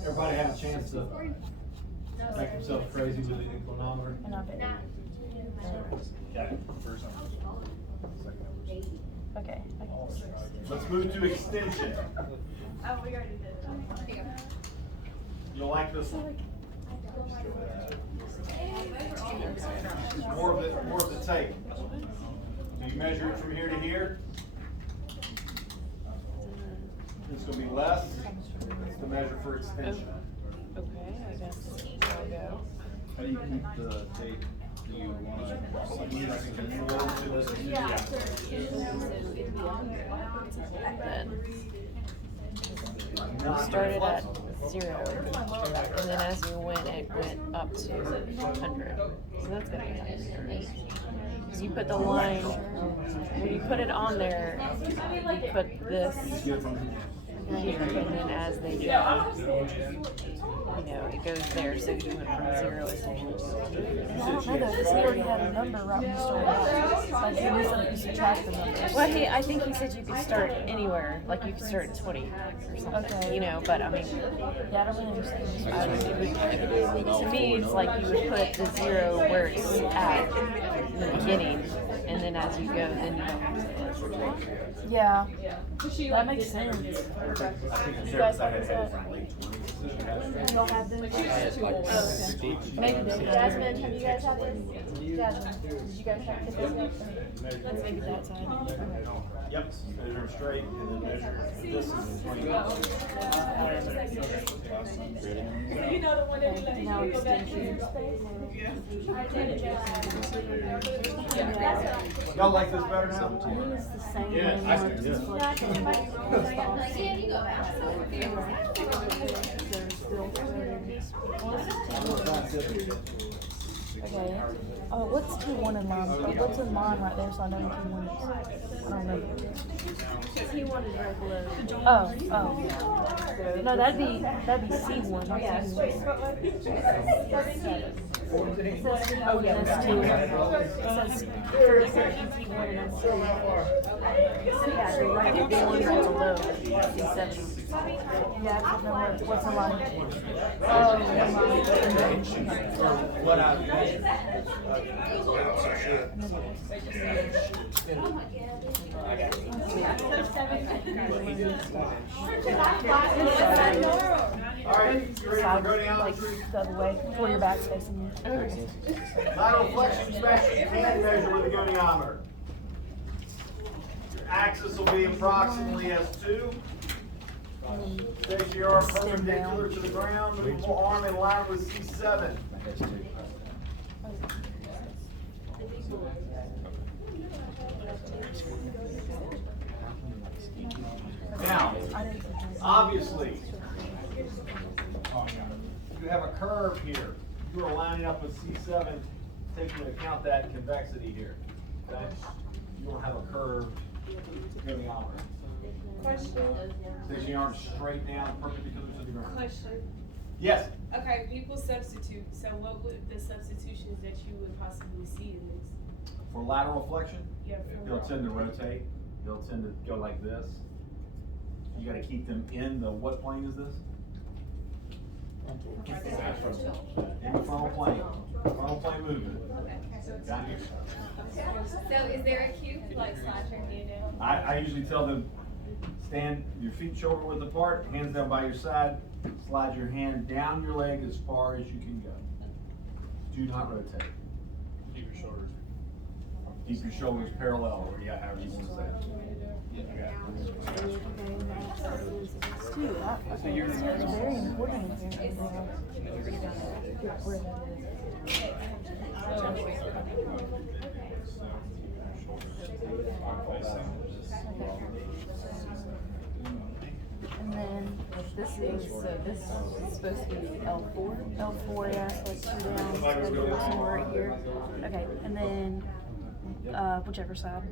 Everybody have a chance to make themselves crazy with the inclinometer? And I'll bet. Okay, first number. Okay. Let's move to extension. Oh, we already did that. You'll like this one? More of the tape. Do you measure it from here to here? It's gonna be less. It's the measure for extension. Okay, I guess I'll go. How do you keep the tape? Do you want to Conform to this. Yeah. Then we started at 0, and then as we went, it went up to 100. So that's gonna be nice. So you put the line, when you put it on there, you put this here, and then as they go, it goes there, so you went from 0 essentially. I don't know though, this already had a number right when you started out. Like, you knew something, you subtract the numbers. Well, I think he said you could start anywhere, like you could start at 20 or something, but I mean, yeah, I don't really understand. To me, it's like you would put the 0 where it's at in the beginning, and then as you go, then you don't. Yeah, that makes sense. You guys have this? You all have this? Maybe Jasmine, have you guys had this? Jasmine, did you guys have this? Let's maybe that side. Yep, measure straight and then measure this is between. You know the one that be like, Okay, now you go back to extension. Y'all like this better now? I think it's the same. Yeah, one, I like, see, just yeah. like the offset. Yeah, you go back. I'm so confused. They're still okay. Oh, what's 2-1 in line? What's in line right there so I know who 2-1 is? I don't know. He wanted regular. Oh. No, that'd be C1. Yeah. It says oh yeah, that's 2. It says for exception T1 and that's 2. Yeah, the right one that's below C7. Yeah, I don't know what's in line. Oh, What I All right, you ready for like goniometry? the other way, where your back's facing you. Lateral flexion expansion, you can measure with a goniometer. Your axis will be approximately S2. Station your arm perpendicular to the ground, movable arm in line with C7. Now, obviously, you have a curve here. You are lining up with C7, taking into account that convexity here. Okay? You don't have a curved goniometer. Question. Station your arm straight down, perpendicular to the ground. Question. Yes. Okay, people substitute. So what would the substitutions that you would possibly see in this? For lateral flexion, Yeah, they'll tend to rotate. They'll tend to go like this. You got to keep them in the, what plane is this? In the frontal plane. Frontal plane movement. Got you? So is there a cue to like slide your hand down? I usually tell them, stand your feet shoulder width apart, hands down by your side, slide your hand down your leg as far as you can go. Do not rotate. keep your shoulders. Keep your shoulders parallel, or yeah, however you want to say it. Dude, it's very important in here. And then this is supposed to be L4. L4, yeah, so like 2 down, somewhere right here. Okay, and then whichever side.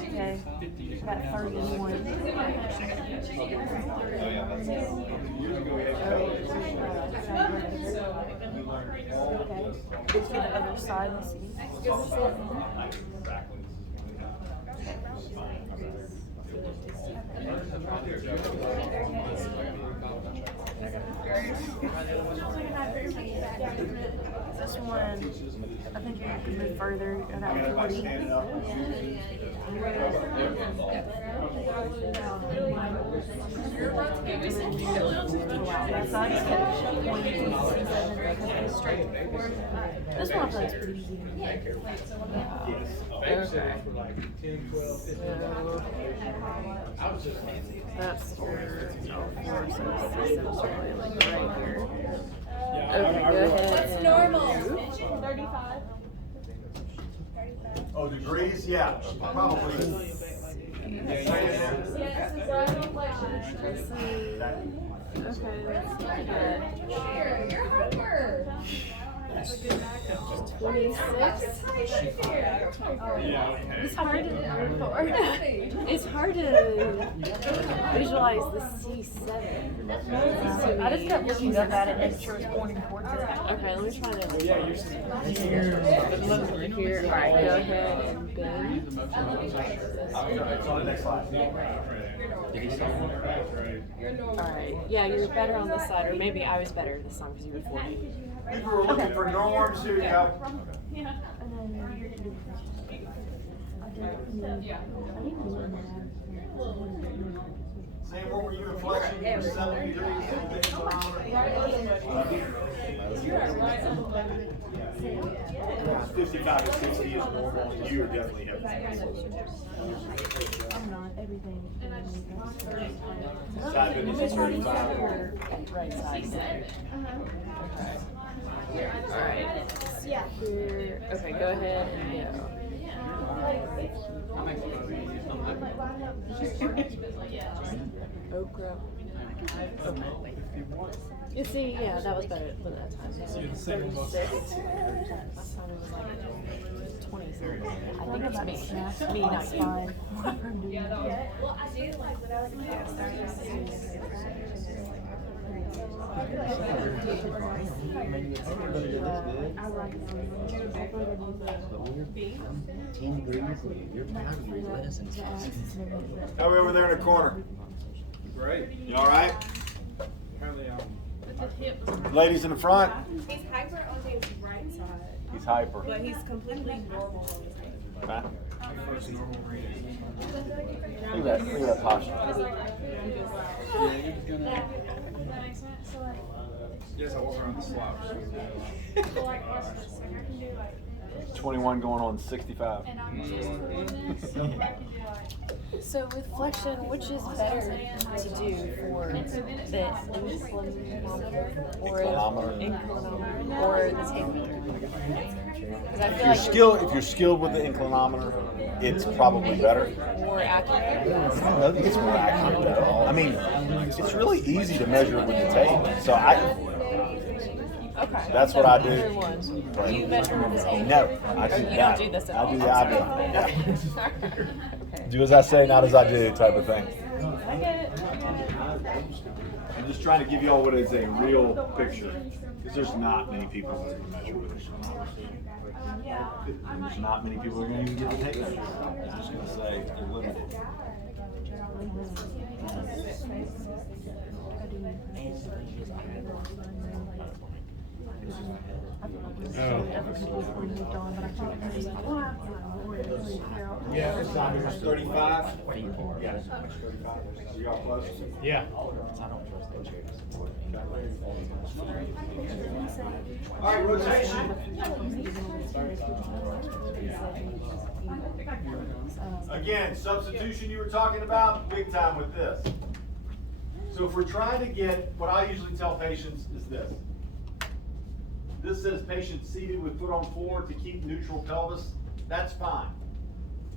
Okay, got 31. Okay, let's do the other side, let's see. This one, I think you can move further, about 40. That side's pointing straight. This one I feel like is pretty easy. Okay. For like 10, 12, 15. I was just fancy. That's your L4, so it's really like right here. Yeah, Okay, go ahead. What's normal? 35. Oh, degrees? Yeah, probably. Yes, it's lateral flexion. Okay, that's not bad. Your homework. 26. It's hard to it's hard to visualize the C7. I just kept looking up at it and making sure it's pointing towards it. Okay, let me try to. Yeah, you're Here, alright, go ahead and bend. It's on the next slide. Alright, yeah, you're better on this side, or maybe I was better this time because you were 40. People are looking for norms, here you go. Yeah. Sam, what were you in flexion? You were 70 degrees. You're right. 55 to 60 is normal, you are definitely heavy. I'm not, everything. Side bend is 35. Right side. Alright. Yeah. Okay, go ahead and go. Okra. You see, yeah, that was better than that time. 36. I thought it was like 27. I think it's me, not fine. Well, I do like what I like How are we over there in the corner? Great. You all right? Apparently, Ladies in the front. He's hyper on his right side, He's hyper. but he's completely normal on his left. Huh? first normal reading. Look at that posture. Yes, I walk around the slouch. 21 going on 65. So with flexion, which is better to do for the inclinometer or inclinometer or the tape measure? Because I feel like If you're skilled with the inclinometer, it's probably better. more accurate. I think it's more accurate though. I mean, it's really easy to measure it with the tape. So Okay. that's what I do. Either one. You measure with the tape? No, I do Or you that. don't do this at I all? do the I'm idea. sorry. Yeah. Do as I say, not as I do, type of thing. I get it. I'm just trying to give you all what is a real picture, because there's not many people that can measure with it. And there's not many people that are going to even get the tape measure. I'm just going to say they're limited. Yeah, it's on there's 35. Yeah, 35. You got close? Yeah. All right, rotation. Again, substitution you were talking about, big time with this. So if we're trying to get, what I usually tell patients is this. This says patient seated with foot on floor to keep neutral pelvis. That's fine.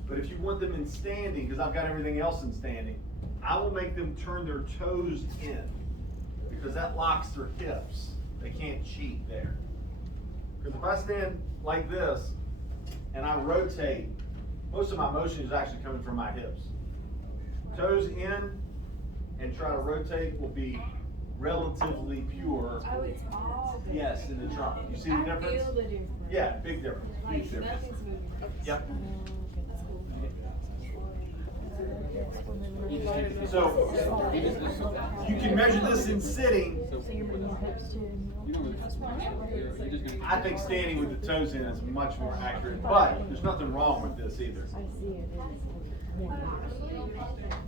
But if you want them in standing, because I've got everything else in standing, I will make them turn their toes in, because that locks their hips. They can't cheat there. Because if I stand like this and I rotate, most of my motion is actually coming from my hips. Toes in and try to rotate will be relatively pure. Oh, it's all good. Yes, in the trunk. You see the difference? I feel the difference. Yeah, big difference. Huge Like, difference. nothing's moving. Yep. That's cool. So you can measure this in sitting. I think standing with the toes in is much more accurate, but there's nothing wrong with this either.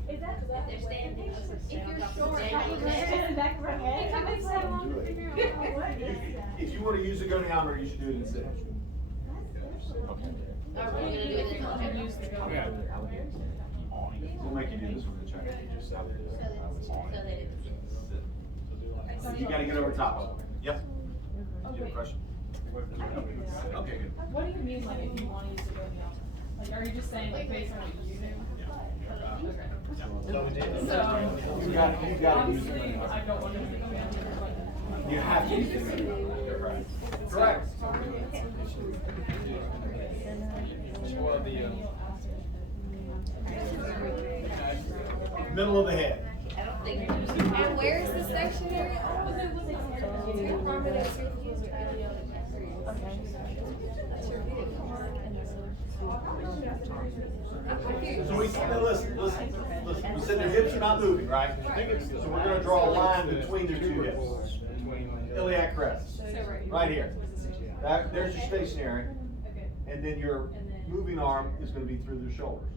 Is that They're standing. if you're short, If you want to use a goniometer, you should do it in sitting. Are we gonna do it in the Yeah. We'll make you do this one to check. so that it's. You gotta get over top of it. Yep. You have a question? Okay, good. What do you mean, like, if you want to use the goniometer? Like, are you just saying, like, based on what you do? Okay. So, You gotta use honestly, it. I don't want to use the goniometer, but. You have to use it. Correct. Well, Middle of the head. I don't think. And where is the section area? So we said, listen. We said their hips are not moving, right? So we're gonna draw a line between their two hips. Iliac crest, right here. There's your stationary, and then your moving arm is gonna be through their shoulders.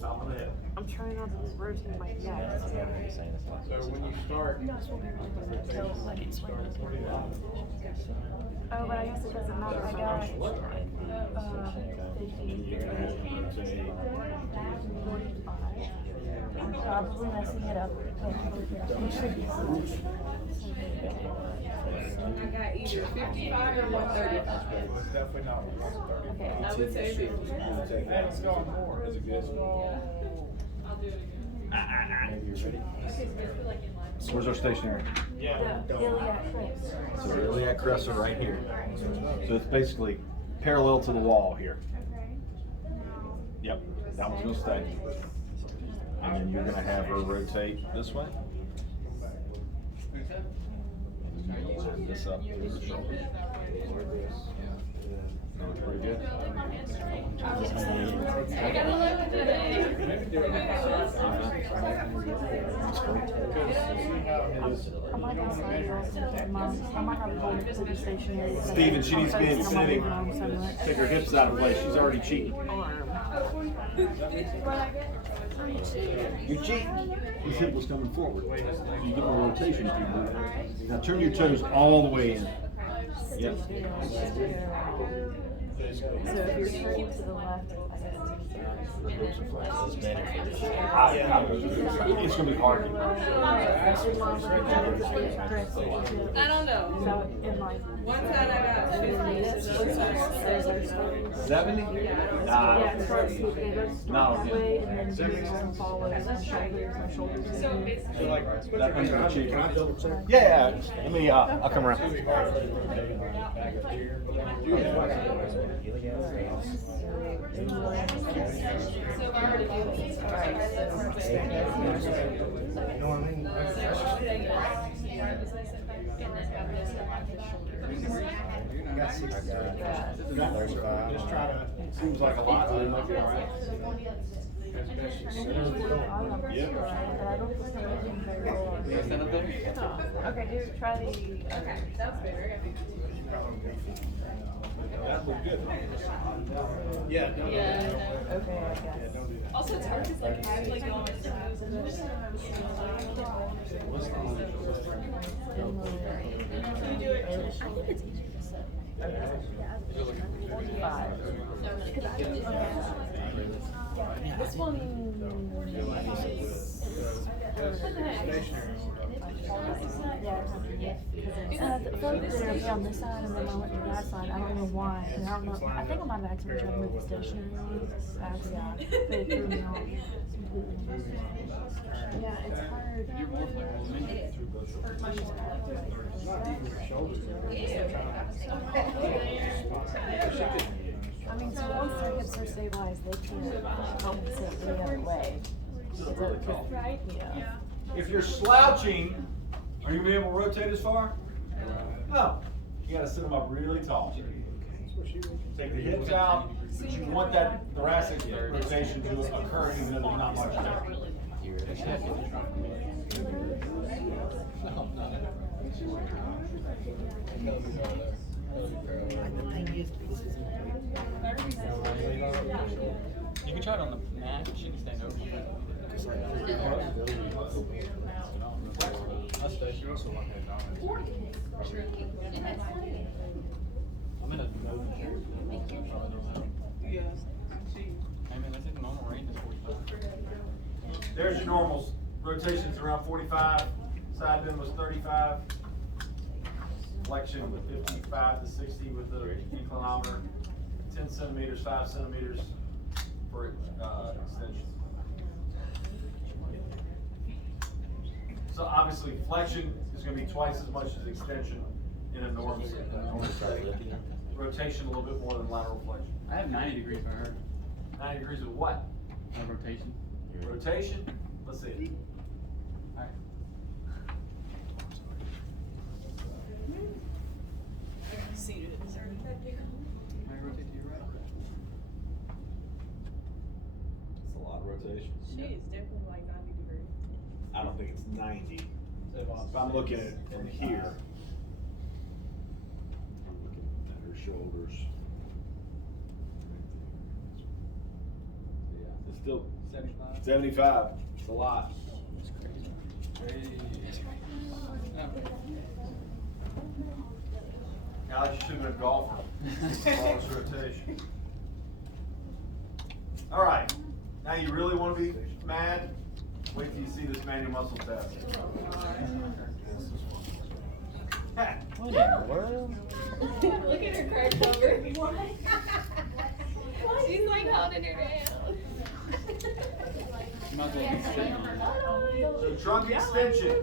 Top of the head. I'm trying not to rotate my neck. So when you start, Oh, but I guess it doesn't matter. I got 50, 45. I'm probably messing it up. I got either 55 or 135. it's definitely not 130. Okay. I would say 50. That's going more. Is it good? I'll do it again. Where's our stationary? Yeah. The iliac crest. So the iliac crests are right here. So it's basically parallel to the wall here. Yep, that one's gonna stay. And then you're gonna have her rotate this way. And you'll line this up to her shoulders. No, it's pretty good. I got a look I might have somebody else in mind. I might have to hold it to the stationary. Steven, she needs to be in sitting. Take her hips out of the way. She's already cheating. You're cheating. His hip was coming forward. You get more rotation if you move. Now turn your toes all the way in. Yep. So if you're turning to the left, It's gonna be hard. I don't know. So in like One side I got 50. 70? Nah. yeah, it starts it goes No. that way and then it follows my shoulders. So basically, That one's gonna cheat. Yeah, let me, I'll come around. so if I were to do this, Just try to, seems like a lot, but it might be all right. Okay, dude, try the. Okay, that's better. That looked good. Yeah, no, Yeah. Okay, I guess. Also, it's hard because like I like go on my toes and just Can you do it? This one. They're be on this side and then I went to that side. I don't know why. And I don't know. I think I might have accidentally tried to move the stationary one. Yeah, but it threw me off. Yeah, it's hard. you're more flexible than me. I mean, so once their hips are stabilized, they can't compensate the other way. Right? Yeah. If you're slouching, are you able to rotate as far? No. You gotta sit them up really tall. Take the hips out, but you want that thoracic rotation to occur even though there's not much there. You can try it on the mat, she can stand over. That's the issue. Also want that dominant. I'm in a yeah. Hey man, that's in the normal range is 45. There's your normals. Rotations around 45, side bend was 35. Flexion 55 to 60 with the inclinometer, 10 centimeters, 5 centimeters for extension. So obviously flexion is going to be twice as much as extension in a normal setting. Rotation a little bit more than lateral flexion. I have 90 degrees for her. 90 degrees of what? Rotation. Rotation? Let's see it. Alright. Seated. Can I rotate to your right? It's a lot of rotation. She is definitely like 90 degrees. I don't think it's 90. If I'm looking at it from here, I'm looking at her shoulders. Yeah, it's Still 75. 75. It's a lot. Alex, you should have been a golfer. All this rotation. All right. Now you really want to be mad? Wait till you see this manual muscle test. What in the world? Look at her cracked over. She's like holding her down. Might as well be sitting. So trunk extension.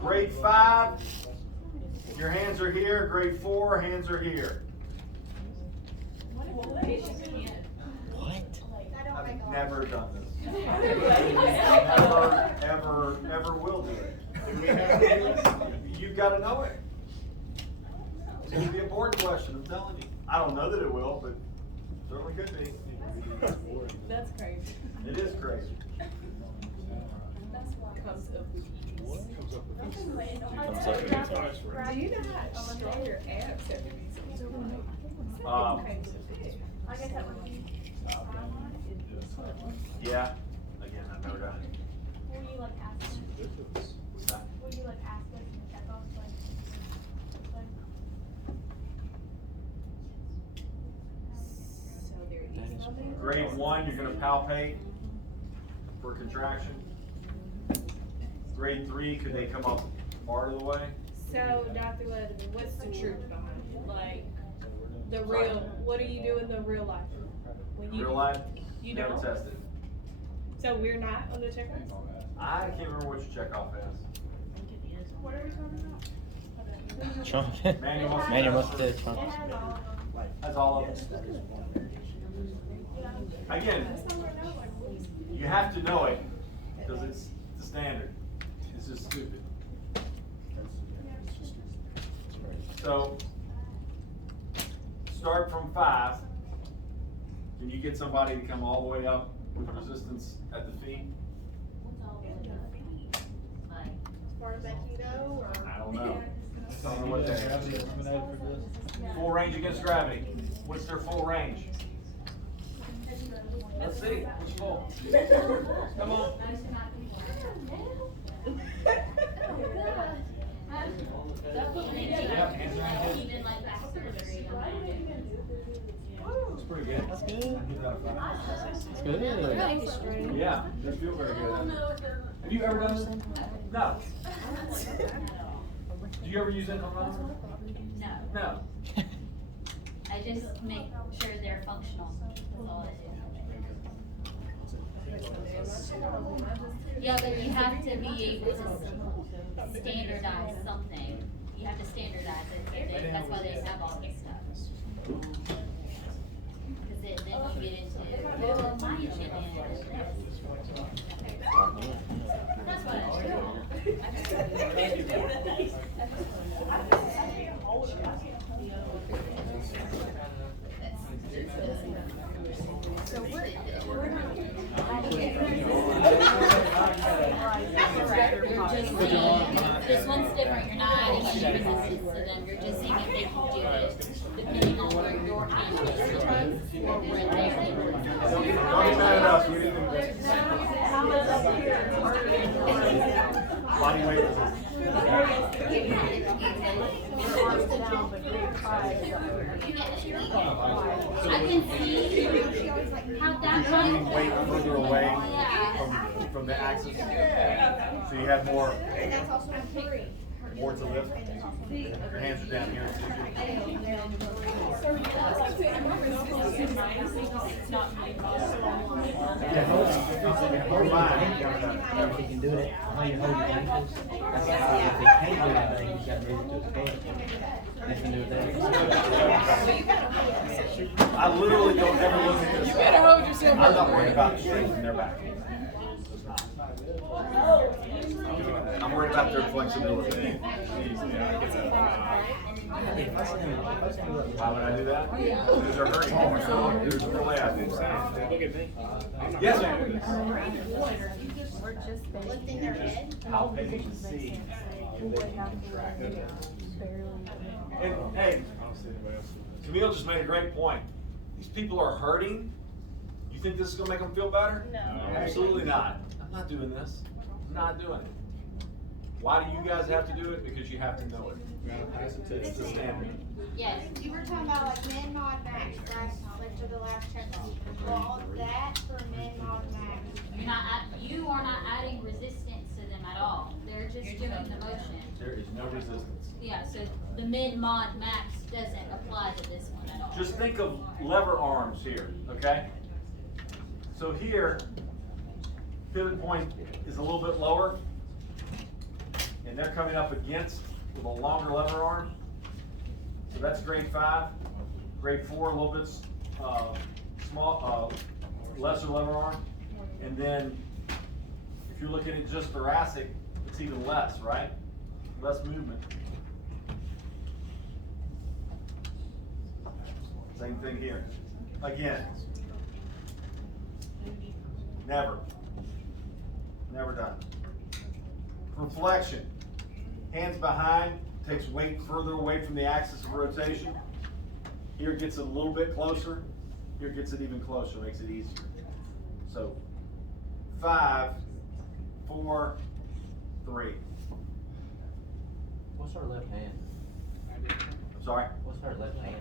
Grade 5, your hands are here. Grade 4, hands are here. What? I've never done this. Never, ever will do it. You've got to know it. It's going to be a board question, I'm telling you. I don't know that it will, but certainly could be. That's crazy. It is crazy. That's what comes up with ease. Comes up with Do you know how to strong your abs have to be so I guess that would be. Yeah. Again, I've never done it. Will you like ask us? What's that? Will you like ask us in the check-offs So there is nothing. Grade 1, you're going to palpate for contraction. Grade 3, could they come up part of the way? So, Dr. Leatherman, what's the truth behind it? Like, the real, what do you do in the real life? When you, Real life? You Never don't? tested. So we're not on the checklist? I can't remember what your checkoff is. What are we talking about? Trunk. Manual muscle Manual test. muscle trunk. That's all of them. Again, you have to know it because it's the standard. It's just stupid. So, start from 5. Can you get somebody to come all the way up with resistance at the feet? I don't know. Don't know what that is. Full range against gravity. What's their full range? Let's see. What's full? Come on. That's pretty good. That's good. That's good. Yeah, they feel very good. Have you ever done this? No. Do you ever use incline monitor? No, No. I just make sure they're functional, that's all I do. Yeah, but you have to be able to standardize something. You have to standardize it, that's why they have all this stuff. Cause then you get into, well, my shit is this. That's what I This one's different, you're not adding any resistance to them, you're just seeing if they can do it, depending on where your hand is, or where their hand is. Don't get mad at us. We didn't do this. Body weight resistance. I can see how that Shooting might. weight further away from the axis. So you have more to lift. Your hands are down here. Hold mine. If he can do it, how you hold your ankles. If he can't do that, then he's got to move it to his foot. If he can do it there. I literally don't ever look at this. You better hold yourself. I'm not worried about straightening their back. I'm worried about their flexibility. Why would I do that? Because they're hurting. There's no way I do that. Look at me. Yes, ma'am. Lifting their head. Palpating to see if they can contract. And hey, Camille just made a great point. These people are hurting You think this is gonna make them feel better? No. Absolutely not. I'm not doing this. I'm not doing it. Why do you guys have to do it? Because you have to know it. It's the standard. Yes. You were talking about like min, mod, max, right? Like for the last checklist. All of that for min, mod, max. You are not adding resistance to them at all. They're just doing the motion. There is no resistance. Yeah, so the min, mod, max doesn't apply to this one at all. Just think of lever arms here, okay? So here, pivot point is a little bit lower, and they're coming up against with a longer lever arm. So that's grade 5. Grade 4, a little bit lesser lever arm. And then if you're looking at just thoracic, it's even less, right? Less movement. Same thing here. Again, never done. Reflection, hands behind, takes weight further away from the axis of rotation. Here it gets it a little bit closer. Here it gets it even closer, makes it easier. So 5, 4, 3. What's our left hand? I'm sorry? What's our left hand?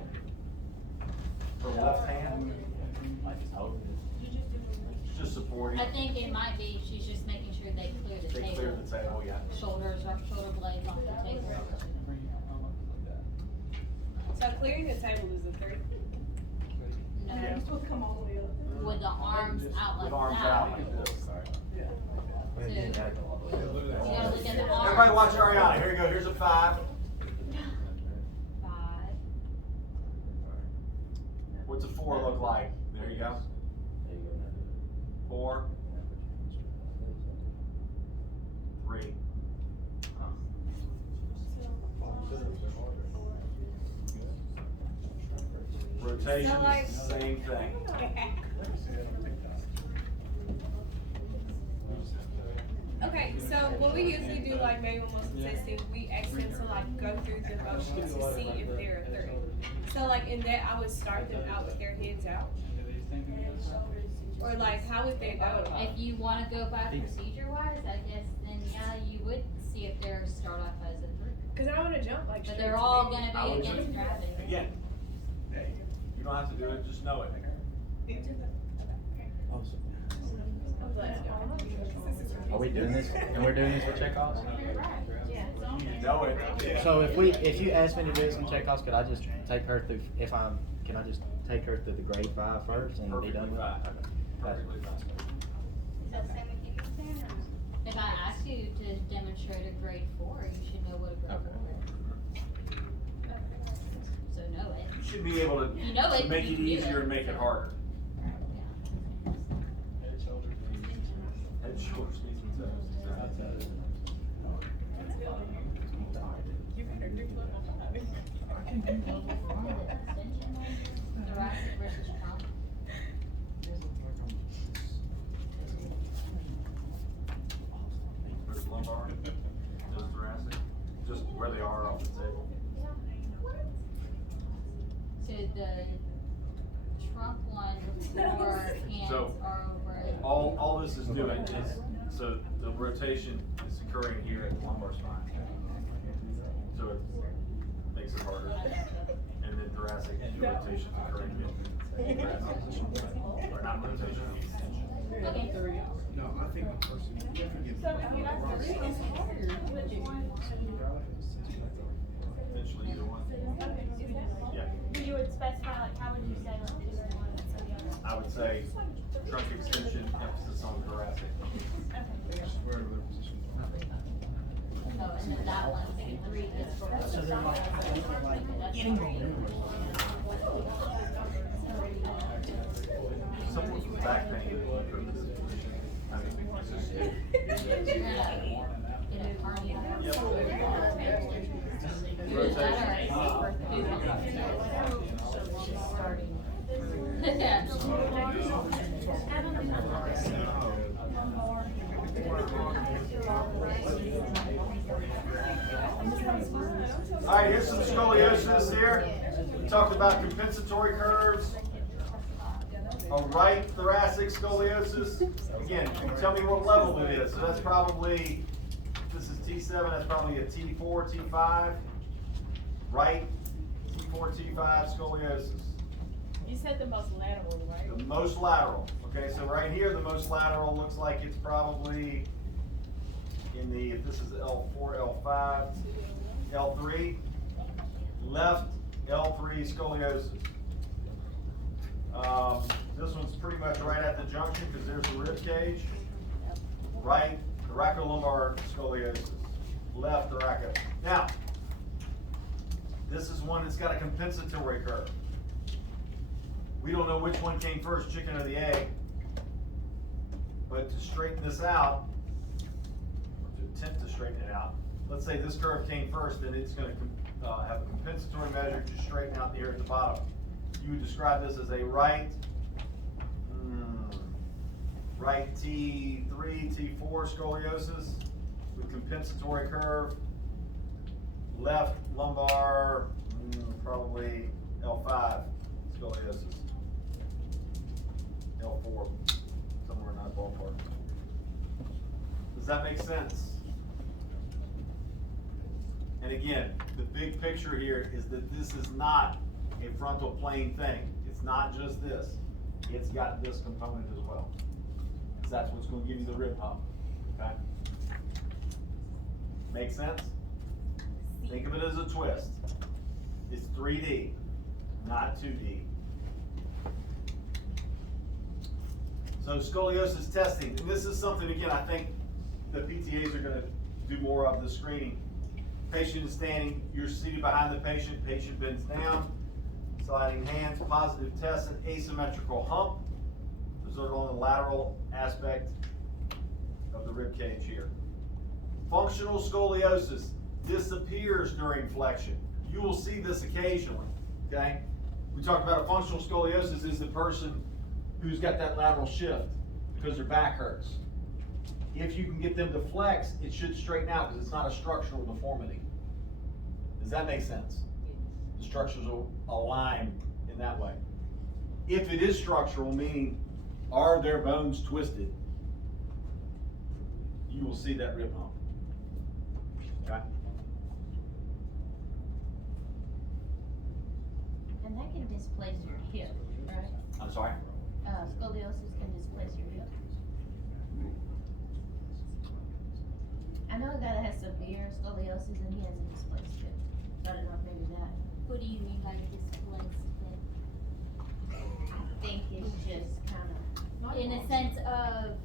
For left hand, Like it's holding it. it's just supporting. I think it might be, she's just making sure they clear the They table. clear the table, yeah. Shoulders or shoulder blades off the table. So clearing the table is a 3. No, Yeah. with the arms out like With arms that. out like this. Well, you gotta go all the way up. You gotta look at the arms. Everybody watch Ariana. Here you go. Here's a 5. 5. What's a 4 look like? There you go. There you go. 4, 3. Rotation, So, like- same thing. Okay, so what we usually do, like maybe when muscle testing, we ask them to like go through the motion to see if they're a 3. So like in that, I would start them out with their heads out. Or like, how would they go? If you wanna go by procedure wise, I guess then yeah, you would see if they're start off as a 3. Cause I wanna jump like But straight they're to all the- gonna I be would against just- gravity. Again, you don't have to do it, just know it. Are we doing this? And we're doing this for checkoffs? You know it. So if you ask me to do this in checkoffs, could I just take her through, can I just take her through the grade 5 first and be Perfectly done with fine. it? Perfectly fine. Is that the same with you, Stan, or? If I ask you to demonstrate a grade 4, you should know what a grade Okay. 4 is. So know it. You should be able to, You know it, to make you it can do easier it. and make it harder. Head, shoulders, knees. Head, shoulders, knees, and toes. Thoracic versus trunk. Where's lumbar? Just thoracic? Just where they are off the table. So the trunk one, 4 hands So, are over. All this is doing is, so the rotation is occurring here at the lumbar spine. So it makes it harder. And then thoracic, the rotation's occurring mid thoracic. Or not rotation, extension. Okay. No, I think the person. Eventually either one. Yeah, But you would specify, like, how would you say, like, this is one, so the other? I would say trunk extension, emphasis on thoracic. Wherever their positions are. Oh, and then that one, 3 is for. So they're like getting Someone with back pain for this position. I mean, it's just. You're gonna get a hernia. Yep. Either that or she's starting. Yeah. All right, here's some scoliosis here. We talked about compensatory curves. A right thoracic scoliosis, again, you can tell me what level it is. So that's probably, this is T7, that's probably a T4, T5. Right, T4, T5 scoliosis. You said the most lateral, right? The most lateral. Okay, so right here, the most lateral looks like it's probably in the, if this is L4, L5, L3, left L3 scoliosis. This one's pretty much right at the junction because there's the rib cage. Right, thoracolumbar scoliosis. Left thoraco. Now, this is one that's got a compensatory curve. We don't know which one came first, chicken or the egg. But to straighten this out, or to attempt to straighten it out, let's say this curve came first, then it's going to have a compensatory measure to straighten out the area at the bottom. You would describe this as a right T3, T4 scoliosis with compensatory curve. Left lumbar, probably L5 scoliosis. L4, somewhere in that ballpark. Does that make sense? And again, the big picture here is that this is not a frontal plane thing. It's not just this. It's got this component as well. Because that's what's going to give you the rib hump. Okay? Make sense? Think of it as a twist. It's 3D, not 2D. So scoliosis testing, and this is something, again, I think the PTAs are going to do more of the screening. Patient is standing, you're seated behind the patient, patient bends down, sliding hands, positive test, an asymmetrical hump, observed on the lateral aspect of the rib cage here. Functional scoliosis disappears during flexion. You will see this occasionally, okay? We talked about a functional scoliosis is the person who's got that lateral shift because their back hurts. If you can get them to flex, it should straighten out because it's not a structural deformity. Does that make sense? The structures will align in that way. If it is structural, meaning are their bones twisted, you will see that rib hump. Okay? And that can displace your hip, right? I'm sorry? Scoliosis can displace your hip. I know a guy that has severe scoliosis and he has a displaced hip. So I don't know if maybe that. What do you mean by displaced hip? I think it's just kind of, in a sense of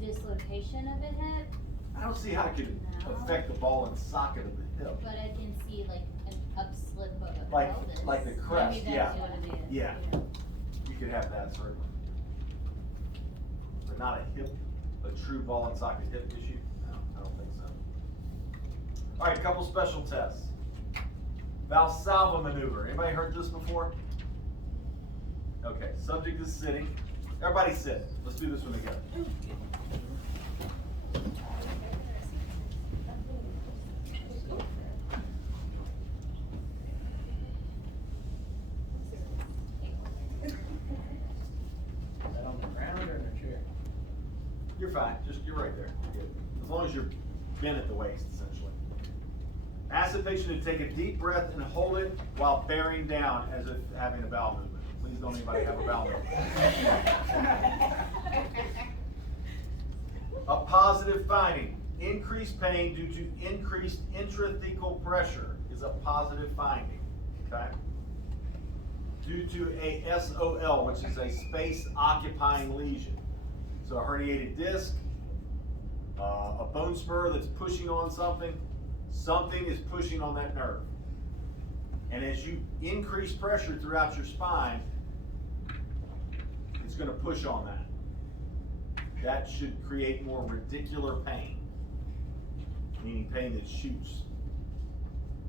dislocation of the hip. I don't see how it could affect the ball and socket of the hip. But I can see like an upslip of a Like- pelvis. like the crest, Maybe yeah. that's what it is. Yeah. You could have that certainly. But not a hip, a true ball and socket hip issue? No, I don't think so. All right, a couple special tests. Valsalva maneuver. Anybody heard this before? Okay, subject is sitting. Everybody sit. Let's do this one together. Is that on the ground or in the chair? You're fine. You're right there. You're good. As long as you're bent at the waist, essentially. Ask the patient to take a deep breath and hold it while bearing down as if having a bowel movement. Please don't anybody have a bowel movement. A positive finding. Increased pain due to increased intrathecal pressure is a positive finding. Okay? Due to a SOL, which is a space-occupying lesion. So a herniated disc, a bone spur that's pushing on something, something is pushing on that nerve. And as you increase pressure throughout your spine, it's going to push on that. That should create more radicular pain, meaning pain that shoots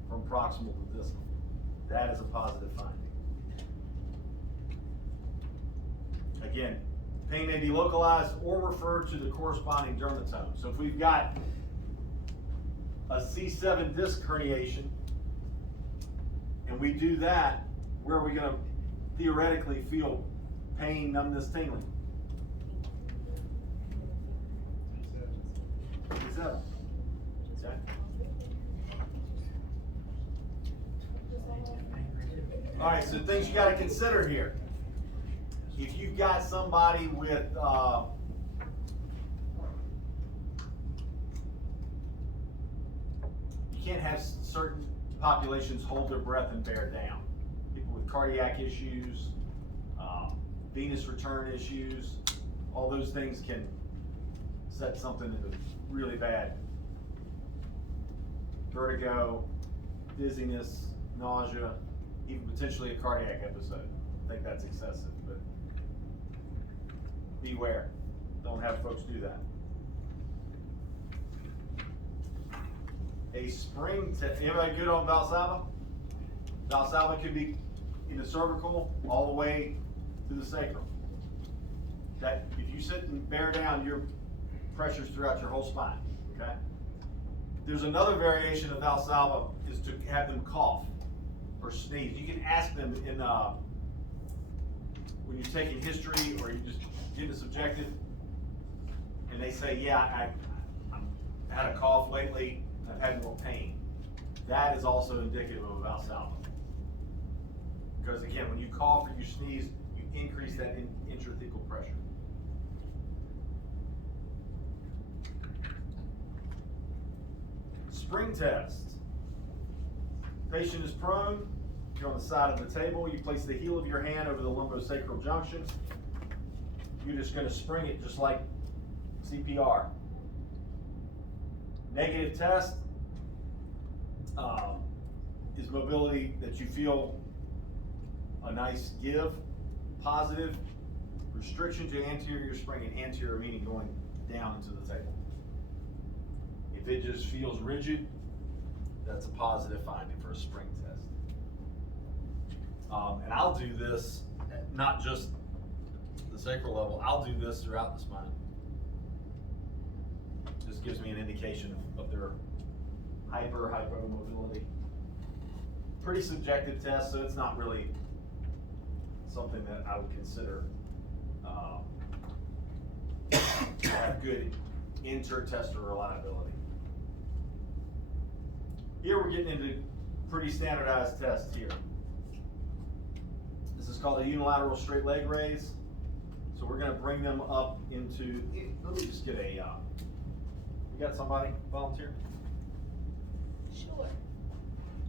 from proximal to distal. That is a positive finding. Again, pain may be localized or referred to the corresponding dermatome. So if we've got a C7 disc herniation and we do that, where are we going to theoretically feel pain, numbness, tingling? 57. Okay. All right, so things you got to consider here. If you've got somebody with you can't have certain populations hold their breath and bear down. People with cardiac issues, venous return issues, all those things can set something into really bad. Vertigo, dizziness, nausea, even potentially a cardiac episode. I think that's excessive, but beware. Don't have folks do that. A spring test. Anybody good on Valsalva? Valsalva could be in the cervical all the way to the sacrum. That if you sit and bear down, your pressure's throughout your whole spine. Okay. There's another variation of Valsalva is to have them cough or sneeze. You can ask them in when you're taking history or you just getting subjective, and they say, "Yeah, I had a cough lately. I've had more pain." That is also indicative of a Valsalva. Because again, when you cough or you sneeze, you increase that intrathecal pressure. Spring test. Patient is prone. You're on the side of the table. You place the heel of your hand over the lumbosacral junction. You're just going to spring it just like CPR. Negative test is mobility that you feel a nice give. Positive, restriction to anterior, you're springing anterior, meaning going down into the table. If it just feels rigid, that's a positive finding for a spring test. And I'll do this, not just the sacral level, I'll do this throughout the spine. This gives me an indication of their hypomobility. Pretty subjective test, so it's not really something that I would consider have good inter-tester reliability. Here we're getting into pretty standardized tests here. This is called a unilateral straight leg raise. So we're going to bring them up into, let me just get a, you got somebody volunteer? Sure.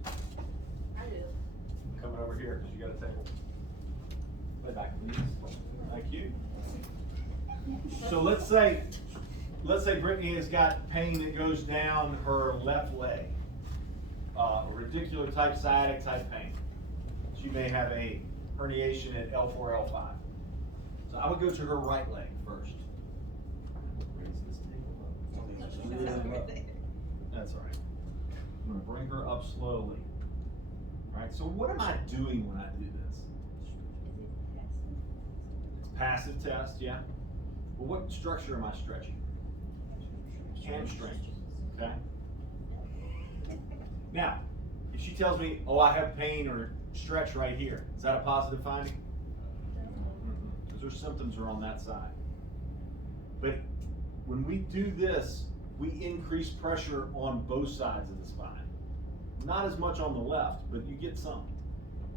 I do. Coming over here because you got a table. Play back, please. Thank you. So let's say Brittany has got pain that goes down her left leg, radicular type sciatic type pain. She may have a herniation at L4, L5. So I would go to her right leg first. Raise this table up. That's all right. I'm going to bring her up slowly. All right, so what am I doing when I do this? It's passive test, yeah. Well, what structure am I stretching? Hamstring, okay? Now, if she tells me, oh, I have pain or stretch right here, is that a positive finding? Because her symptoms are on that side. But when we do this, we increase pressure on both sides of the spine. Not as much on the left, but you get some.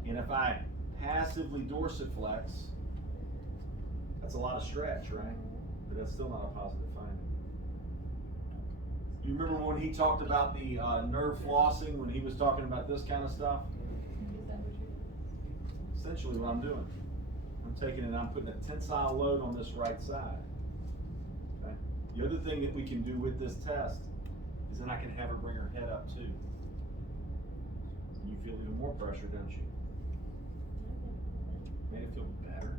And if I passively dorsiflex, that's a lot of stretch, right? But that's still not a positive finding. You remember when he talked about the nerve flossing, when he was talking about this kind of stuff? Essentially what I'm doing. I'm taking it and I'm putting a tensile load on this right side. Okay? The other thing that we can do with this test is then I can have her bring her head up too. And you feel even more pressure, don't you? Made it feel better.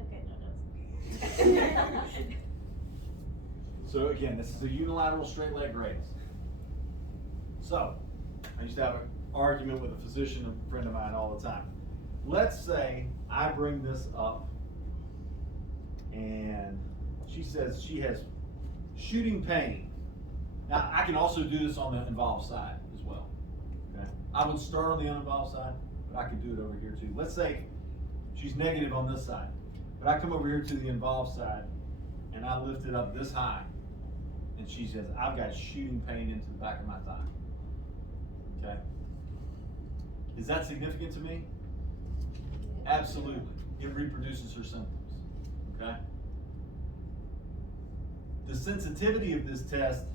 Okay, no, no. So again, this is a unilateral straight leg raise. So, I used to have an argument with a physician, a friend of mine all the time. Let's say I bring this up and she says she has shooting pain. Now, I can also do this on the involved side as well. Okay? I would start on the uninvolved side, but I could do it over here too. Let's say she's negative on this side, but I come over here to the involved side and I lift it up this high, and she says, I've got shooting pain into the back of my thigh. Okay? Is that significant to me? Absolutely. It reproduces her symptoms. Okay? The sensitivity of this test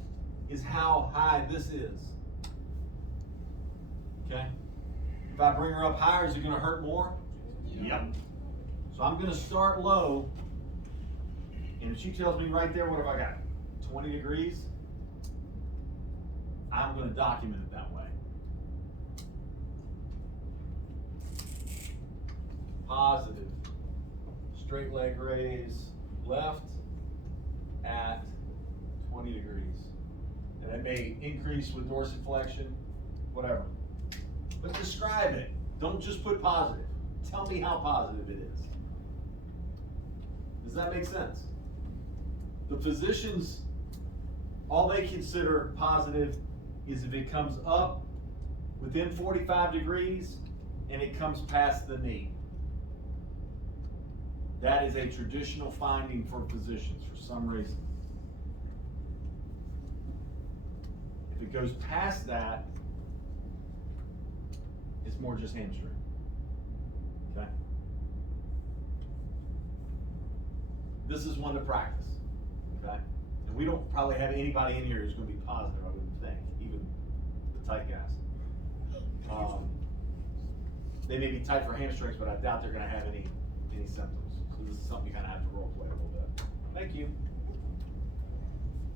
is how high this is. Okay? If I bring her up higher, is it going to hurt more? Yep. So I'm going to start low, and if she tells me right there, what have I got? 20 degrees? I'm going to document it that way. Positive. Straight leg raise, left at 20 degrees. And it may increase with dorsiflexion, whatever. But describe it. Don't just put positive. Tell me how positive it is. Does that make sense? The physicians, all they consider positive is if it comes up within 45 degrees and it comes past the knee. That is a traditional finding for physicians for some reason. If it goes past that, it's more just hamstring. Okay? This is one to practice. Okay? And we don't probably have anybody in here who's going to be positive, I wouldn't think, even the tight guys. They may be tight for hamstrings, but I doubt they're going to have any symptoms. So this is something you kind of have to role play a little bit. Thank you.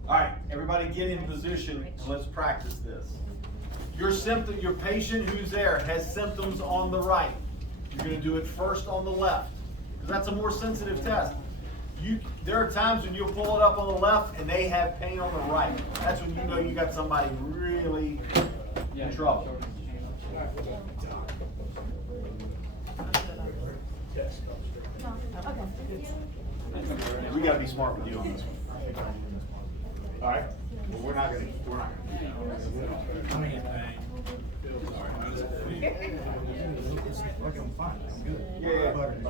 All right, everybody get in position and let's practice this. Your patient who's there has symptoms on the right. You're going to do it first on the left, because that's a more sensitive test. There are times when you'll pull it up on the left and they have pain on the right. That's when you know you got somebody really in trouble. We got to be smart with you on this one. All right. Well, we're not gonna. I'm in pain. Look, I'm fine. I'm good. Yeah. But I mean,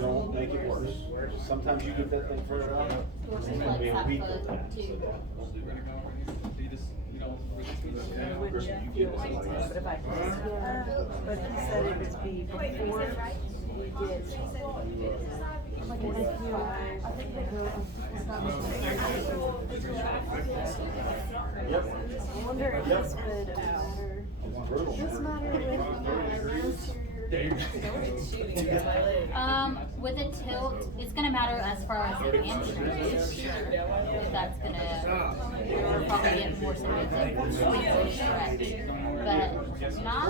Don't make it worse. Sometimes you get that thing further out. It's gonna be a week of that. So But if I but he said it would be before we get like an FU. I think they go. Yep. I wonder if this would matter. Does this matter With a tilt, it's gonna matter as far as the hamstrings. If that's gonna probably get more significant with the stretch. But not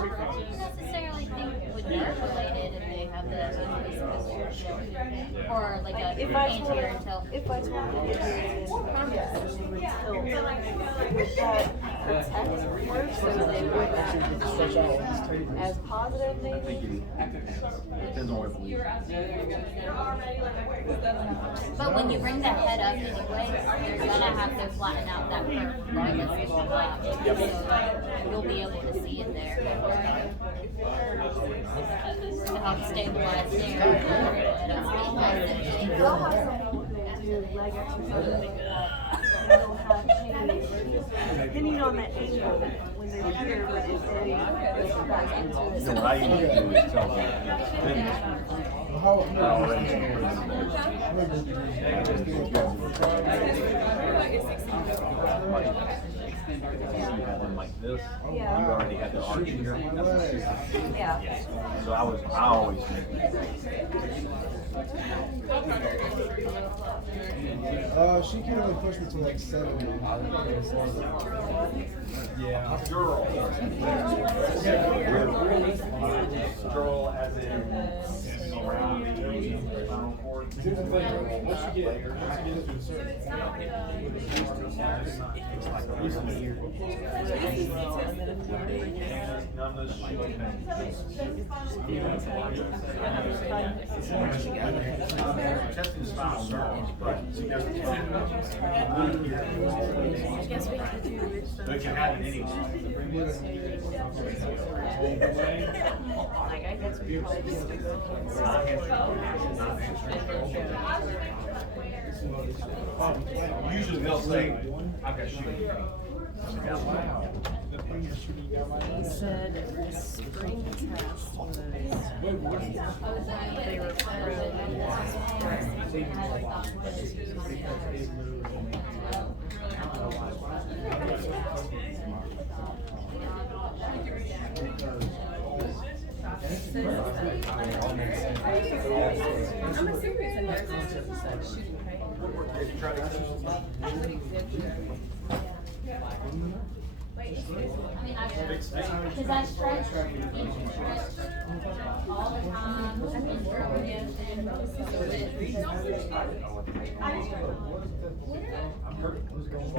necessarily think with nerve related if they have the or like a anterior tilt. If I told them it would tilt, would that protect more so they would not be as positive maybe? Depends on what you But when you bring the head up anyway, you're gonna have to flatten out that curve regardless of the flap. So you'll be able to see it there. To help stabilize They'll have some people do leg exercises they'll have pain depending on the angle when they're here, but if they go back into it. know what I usually do is tell them like this. You already had the arch here. Yeah. So I always She can only push me to like 7. Yeah. Girl. Girl as in around the spinal cord. Here's the thing, once you get into a certain. It's not like a. It's like a year. And then if you break it out, None of this should it's testing the spinal nerves, but see, there's. I guess we have to do this. They can have it anyway. Like, I guess we probably do. Usually they'll say, I've got shooting pain. He said the spring test was, they were I'm a serious nurse. Shooting pain. Cause I stretch all the time, and I've heard it was going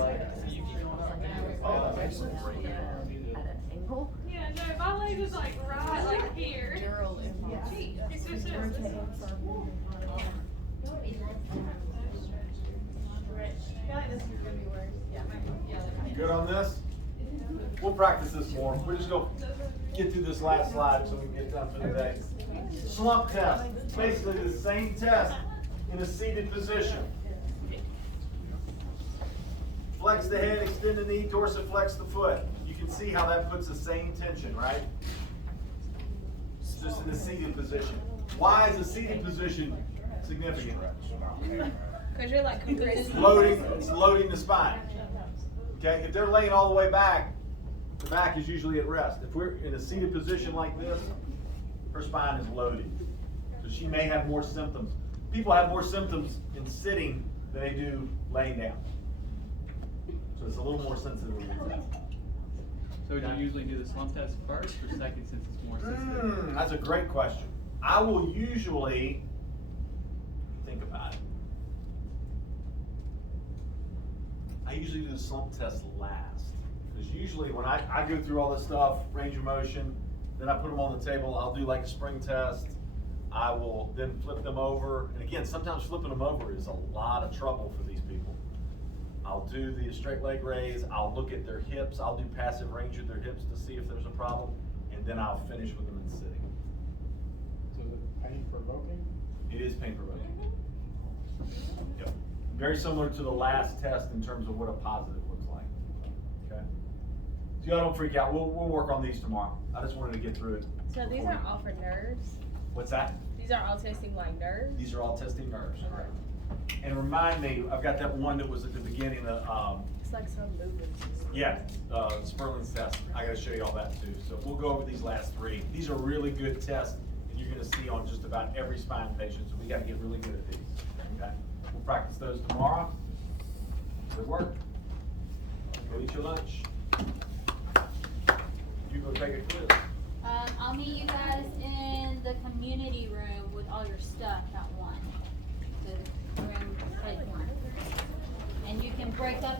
Angle. Yeah, no, my leg was like right like here. Gerald and Monty. It's just Good on this? We'll practice this more. We're just gonna get through this last slide so we can get done for the day. Slump test, basically the same test in a seated position. Flex the head, extend the knee, dorsiflex the foot. You can see how that puts the same tension, right? It's just in a seated position. Why is a seated position significant? Because you're like compressing. It's loading the spine. Okay, if they're laying all the way back, the back is usually at rest. If we're in a seated position like this, her spine is loaded. So she may have more symptoms. People have more symptoms in sitting than they do laying down. So it's a little more sensitive. So do you usually do the slump test first or second since it's more sensitive? That's a great question. I will usually think about it. I usually do the slump test last. Because usually when I go through all this stuff, range of motion, then I put them on the table, I'll do like a spring test. I will then flip them over. And again, sometimes flipping them over is a lot of trouble for these people. I'll do the straight leg raise, I'll look at their hips, I'll do passive range of their hips to see if there's a problem, and then I'll finish with them in sitting. So is it pain provoking? It is pain provoking. Yep. Very similar to the last test in terms of what a positive looks like. Okay. So y'all don't freak out. We'll work on these tomorrow. I just wanted to get through it. So these are all for nerves? What's that? These are all testing like nerves? These are all testing nerves, correct? And remind me, I've got that one that was at the beginning of, It's like some movements. yeah, Sperling's test. I gotta show you all that too. So we'll go over these last three. These are really good tests, and you're gonna see on just about every spine patient, so we gotta get really good at these, okay? We'll practice those tomorrow. Good work. Go eat your lunch. You go take a quiz. I'll meet you guys in the community room with all your stuff at 1. The room at 1. And you can break up